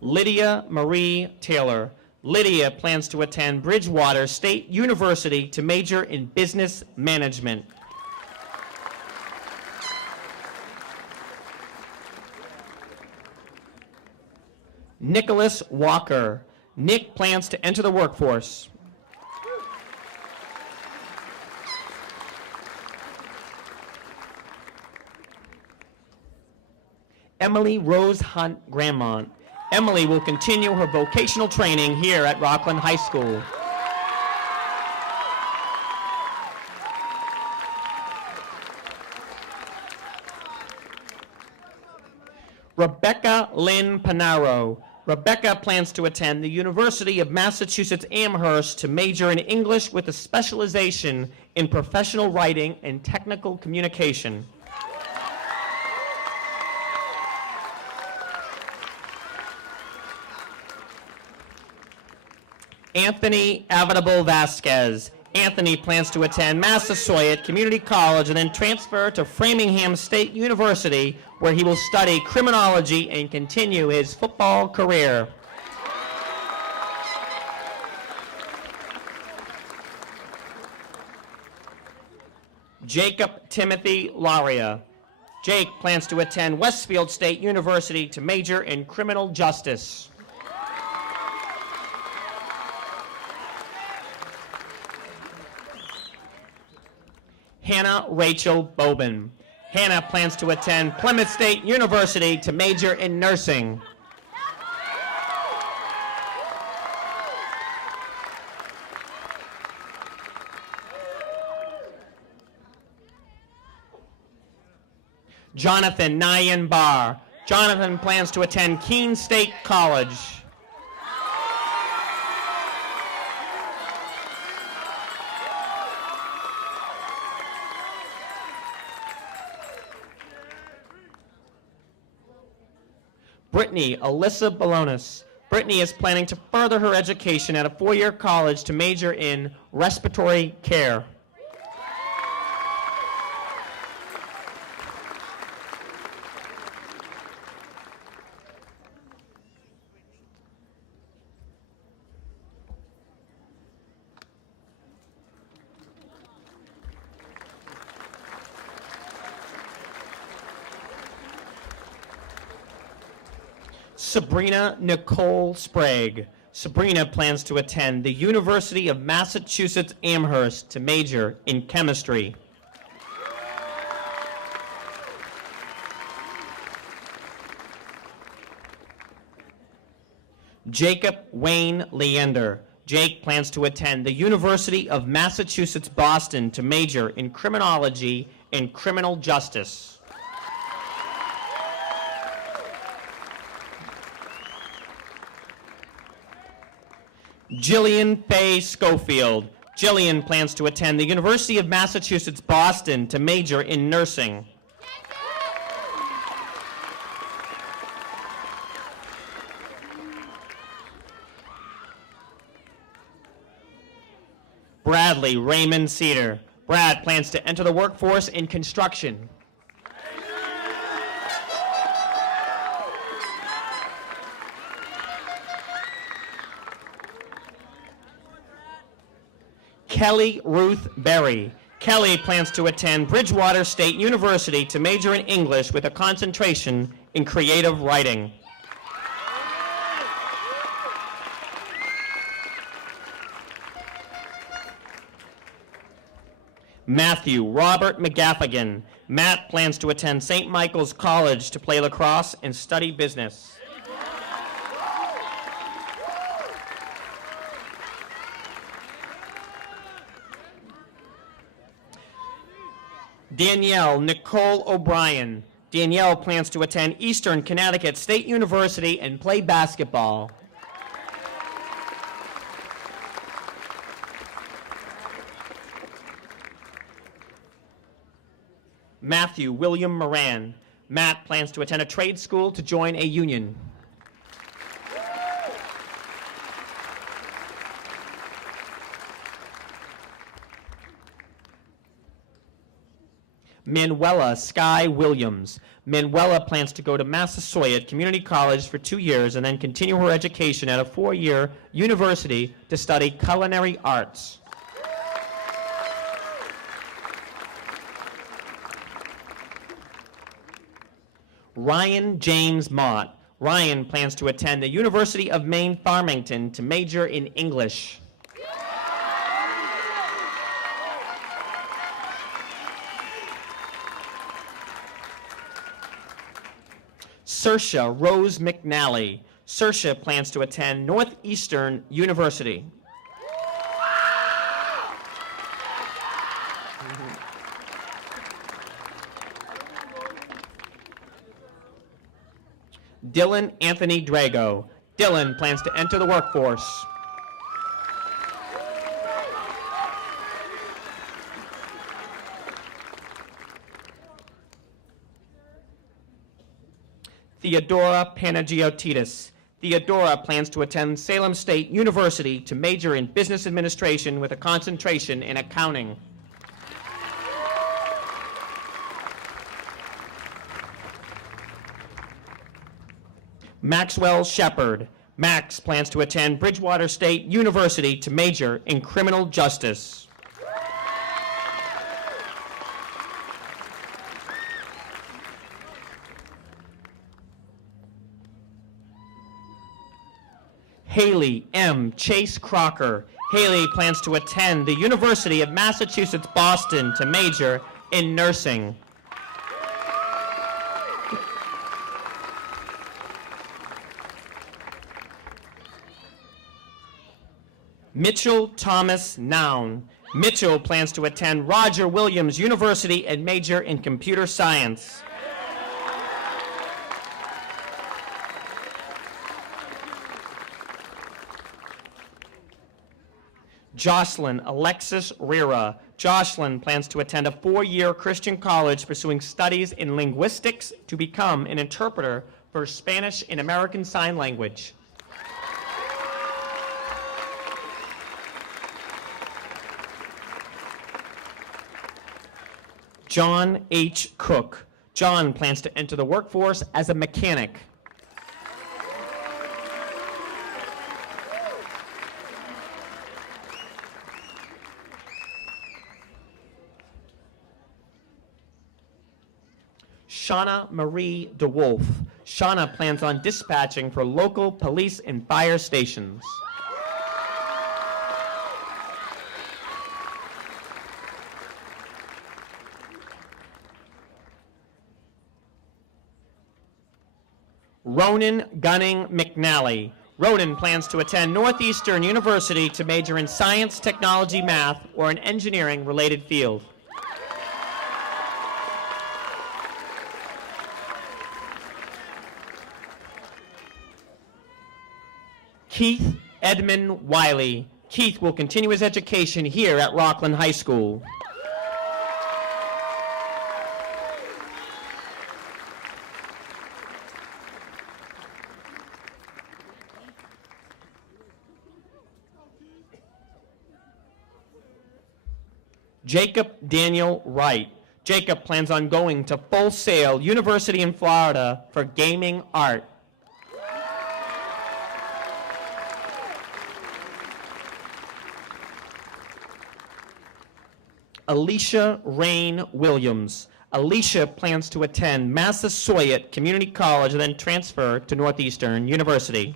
Lydia Marie Taylor. Lydia plans to attend Bridgewater State University to major in business management. Nicholas Walker. Nick plans to enter the workforce. Emily Rose Hunt Grandmont. Emily will continue her vocational training here at Rockland High School. Rebecca Lynn Panaro. Rebecca plans to attend the University of Massachusetts Amherst to major in English with a specialization in professional writing and technical communication. Anthony Avidable Vasquez. Anthony plans to attend Massasoit Community College and then transfer to Framingham State University, where he will study criminology and continue his football career. Jacob Timothy Laria. Jake plans to attend Westfield State University to major in criminal justice. Hannah Rachel Bobin. Hannah plans to attend Plymouth State University to major in nursing. Jonathan Nyan Barr. Jonathan plans to attend Keene State College. Brittany Alyssa Balonis. Brittany is planning to further her education at a 4-year college to major in respiratory care. Sabrina Nicole Sprague. Sabrina plans to attend the University of Massachusetts Amherst to major in chemistry. Jacob Wayne Leander. Jake plans to attend the University of Massachusetts Boston to major in criminology and criminal justice. Jillian Faye Schofield. Jillian plans to attend the University of Massachusetts Boston to major in nursing. Bradley Raymond Cedar. Brad plans to enter the workforce in construction. Kelly Ruth Berry. Kelly plans to attend Bridgewater State University to major in English with a concentration in creative writing. Matthew Robert McGaffigan. Matt plans to attend St. Michael's College to play lacrosse and study business. Danielle Nicole O'Brien. Danielle plans to attend Eastern Connecticut State University and play basketball. Matthew William Moran. Matt plans to attend a trade school to join a union. Manuela Sky Williams. Manuela plans to go to Massasoit Community College for 2 years and then continue her education at a 4-year university to study culinary arts. Ryan James Mott. Ryan plans to attend the University of Maine Farmington to major in English. Saoirse Rose McNally. Saoirse plans to attend Northeastern University. Dylan Anthony Drago. Dylan plans to enter the workforce. Theodora Panagiotides. Theodora plans to attend Salem State University to major in business administration with a concentration in accounting. Maxwell Shepard. Max plans to attend Bridgewater State University to major in criminal justice. Haley M. Chase Crocker. Haley plans to attend the University of Massachusetts Boston to major in nursing. Mitchell Thomas Noun. Mitchell plans to attend Roger Williams University and major in computer science. Jocelyn Alexis Rira. Jocelyn plans to attend a 4-year Christian college pursuing studies in linguistics to become an interpreter for Spanish and American Sign Language. John H. Cook. John plans to enter the workforce as a mechanic. Shauna Marie DeWolf. Shauna plans on dispatching for local police and fire stations. Ronan Gunning McNally. Ronan plans to attend Northeastern University to major in science, technology, math, or an engineering-related field. Keith Edmund Wiley. Keith will continue his education here at Rockland High School. Jacob Daniel Wright. Jacob plans on going to Full Sail University in Florida for gaming art. Alicia Rain Williams. Alicia plans to attend Massasoit Community College and then transfer to Northeastern University.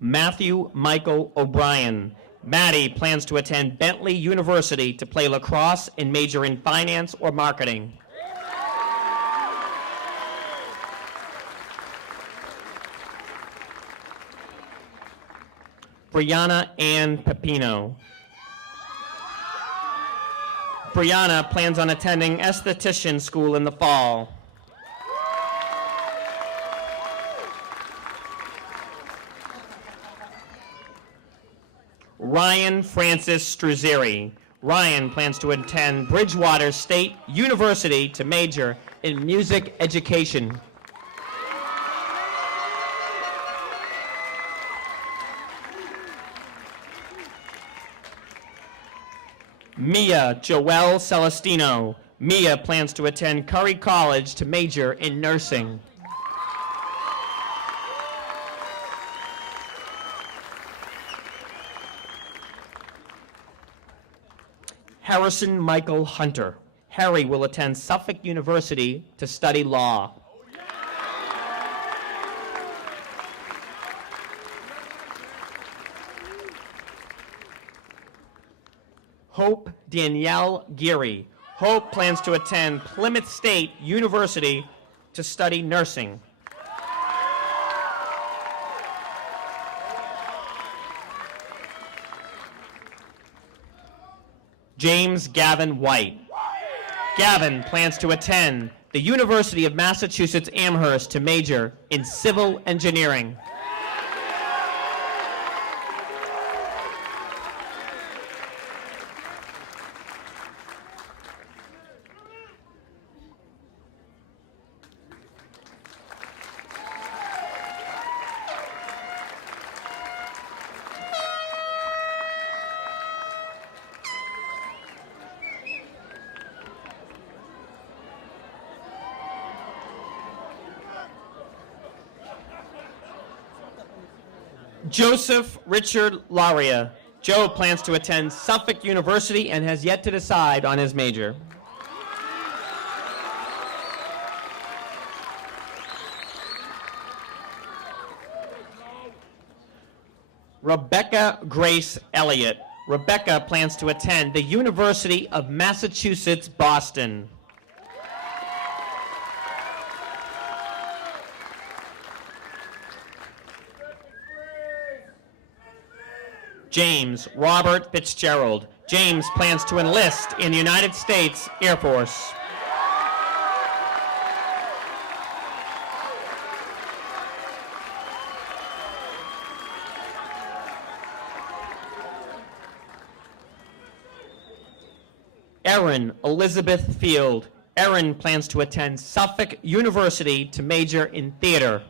Matthew Michael O'Brien. Maddie plans to attend Bentley University to play lacrosse and major in finance or marketing. Brianna Ann Pepino. Brianna plans on attending esthetician school in the fall. Ryan Francis Struzeri. Ryan plans to attend Bridgewater State University to major in music education. Mia Joelle Celestino. Mia plans to attend Curry College to major in nursing. Harrison Michael Hunter. Harry will attend Suffolk University to study law. Hope Danielle Geary. Hope plans to attend Plymouth State University to study nursing. James Gavin White. Gavin plans to attend the University of Massachusetts Amherst to major in civil engineering. Joseph Richard Laria. Joe plans to attend Suffolk University and has yet to decide on his major. Rebecca Grace Elliott. Rebecca plans to attend the University of Massachusetts, Boston. James Robert Fitzgerald. James plans to enlist in the United States Air Force. Erin Elizabeth Field. Erin plans to attend Suffolk University to major in theater.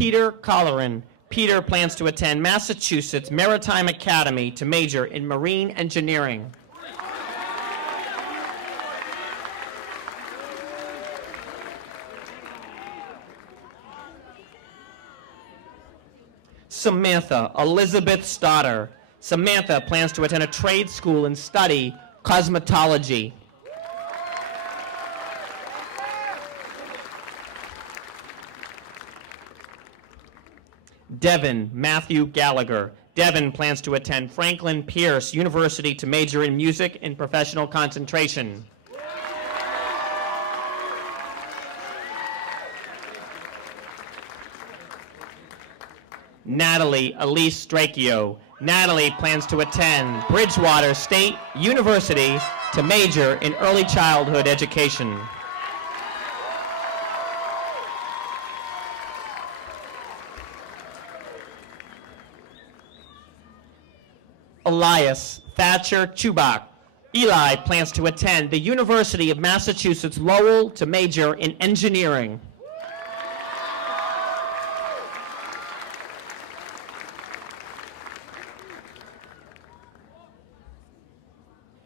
Peter Colleran. Peter plans to attend Massachusetts Maritime Academy to major in marine engineering. Samantha Elizabeth Stoddard. Samantha plans to attend a trade school and study cosmetology. Devin Matthew Gallagher. Devin plans to attend Franklin Pierce University to major in music and professional concentration. Natalie Elise Strachio. Natalie plans to attend Bridgewater State University to major in early childhood education. Elias Thatcher Chubak. Eli plans to attend the University of Massachusetts Lowell to major in engineering.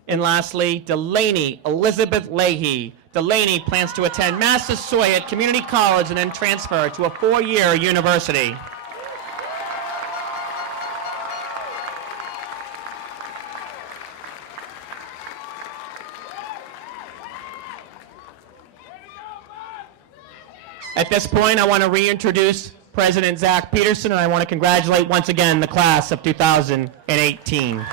And lastly, Delaney Elizabeth Leahy. Delaney plans to attend Massasoit Community College and then transfer to a four-year university. At this point, I want to reintroduce President Zach Peterson, and I want to congratulate once again the class of 2018.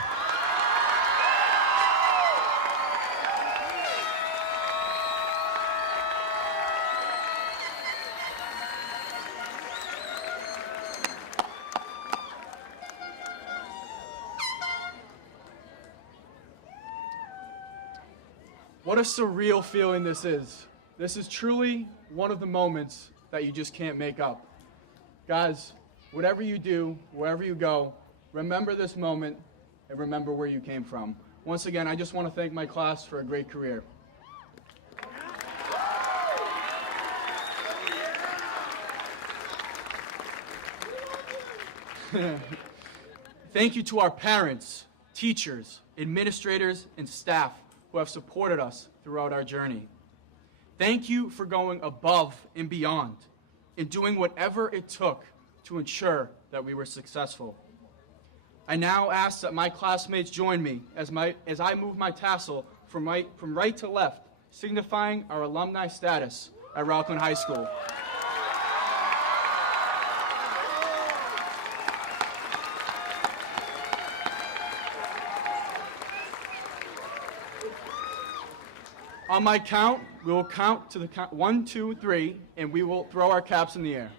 What a surreal feeling this is. This is truly one of the moments that you just can't make up. Guys, whatever you do, wherever you go, remember this moment and remember where you came from. Once again, I just want to thank my class for a great career. Thank you to our parents, teachers, administrators, and staff who have supported us throughout our journey. Thank you for going above and beyond and doing whatever it took to ensure that we were successful. I now ask that my classmates join me as I move my tassel from right to left, signifying our alumni status at Rockland High School. On my count, we will count to the 1, 2, 3, and we will throw our caps in the air.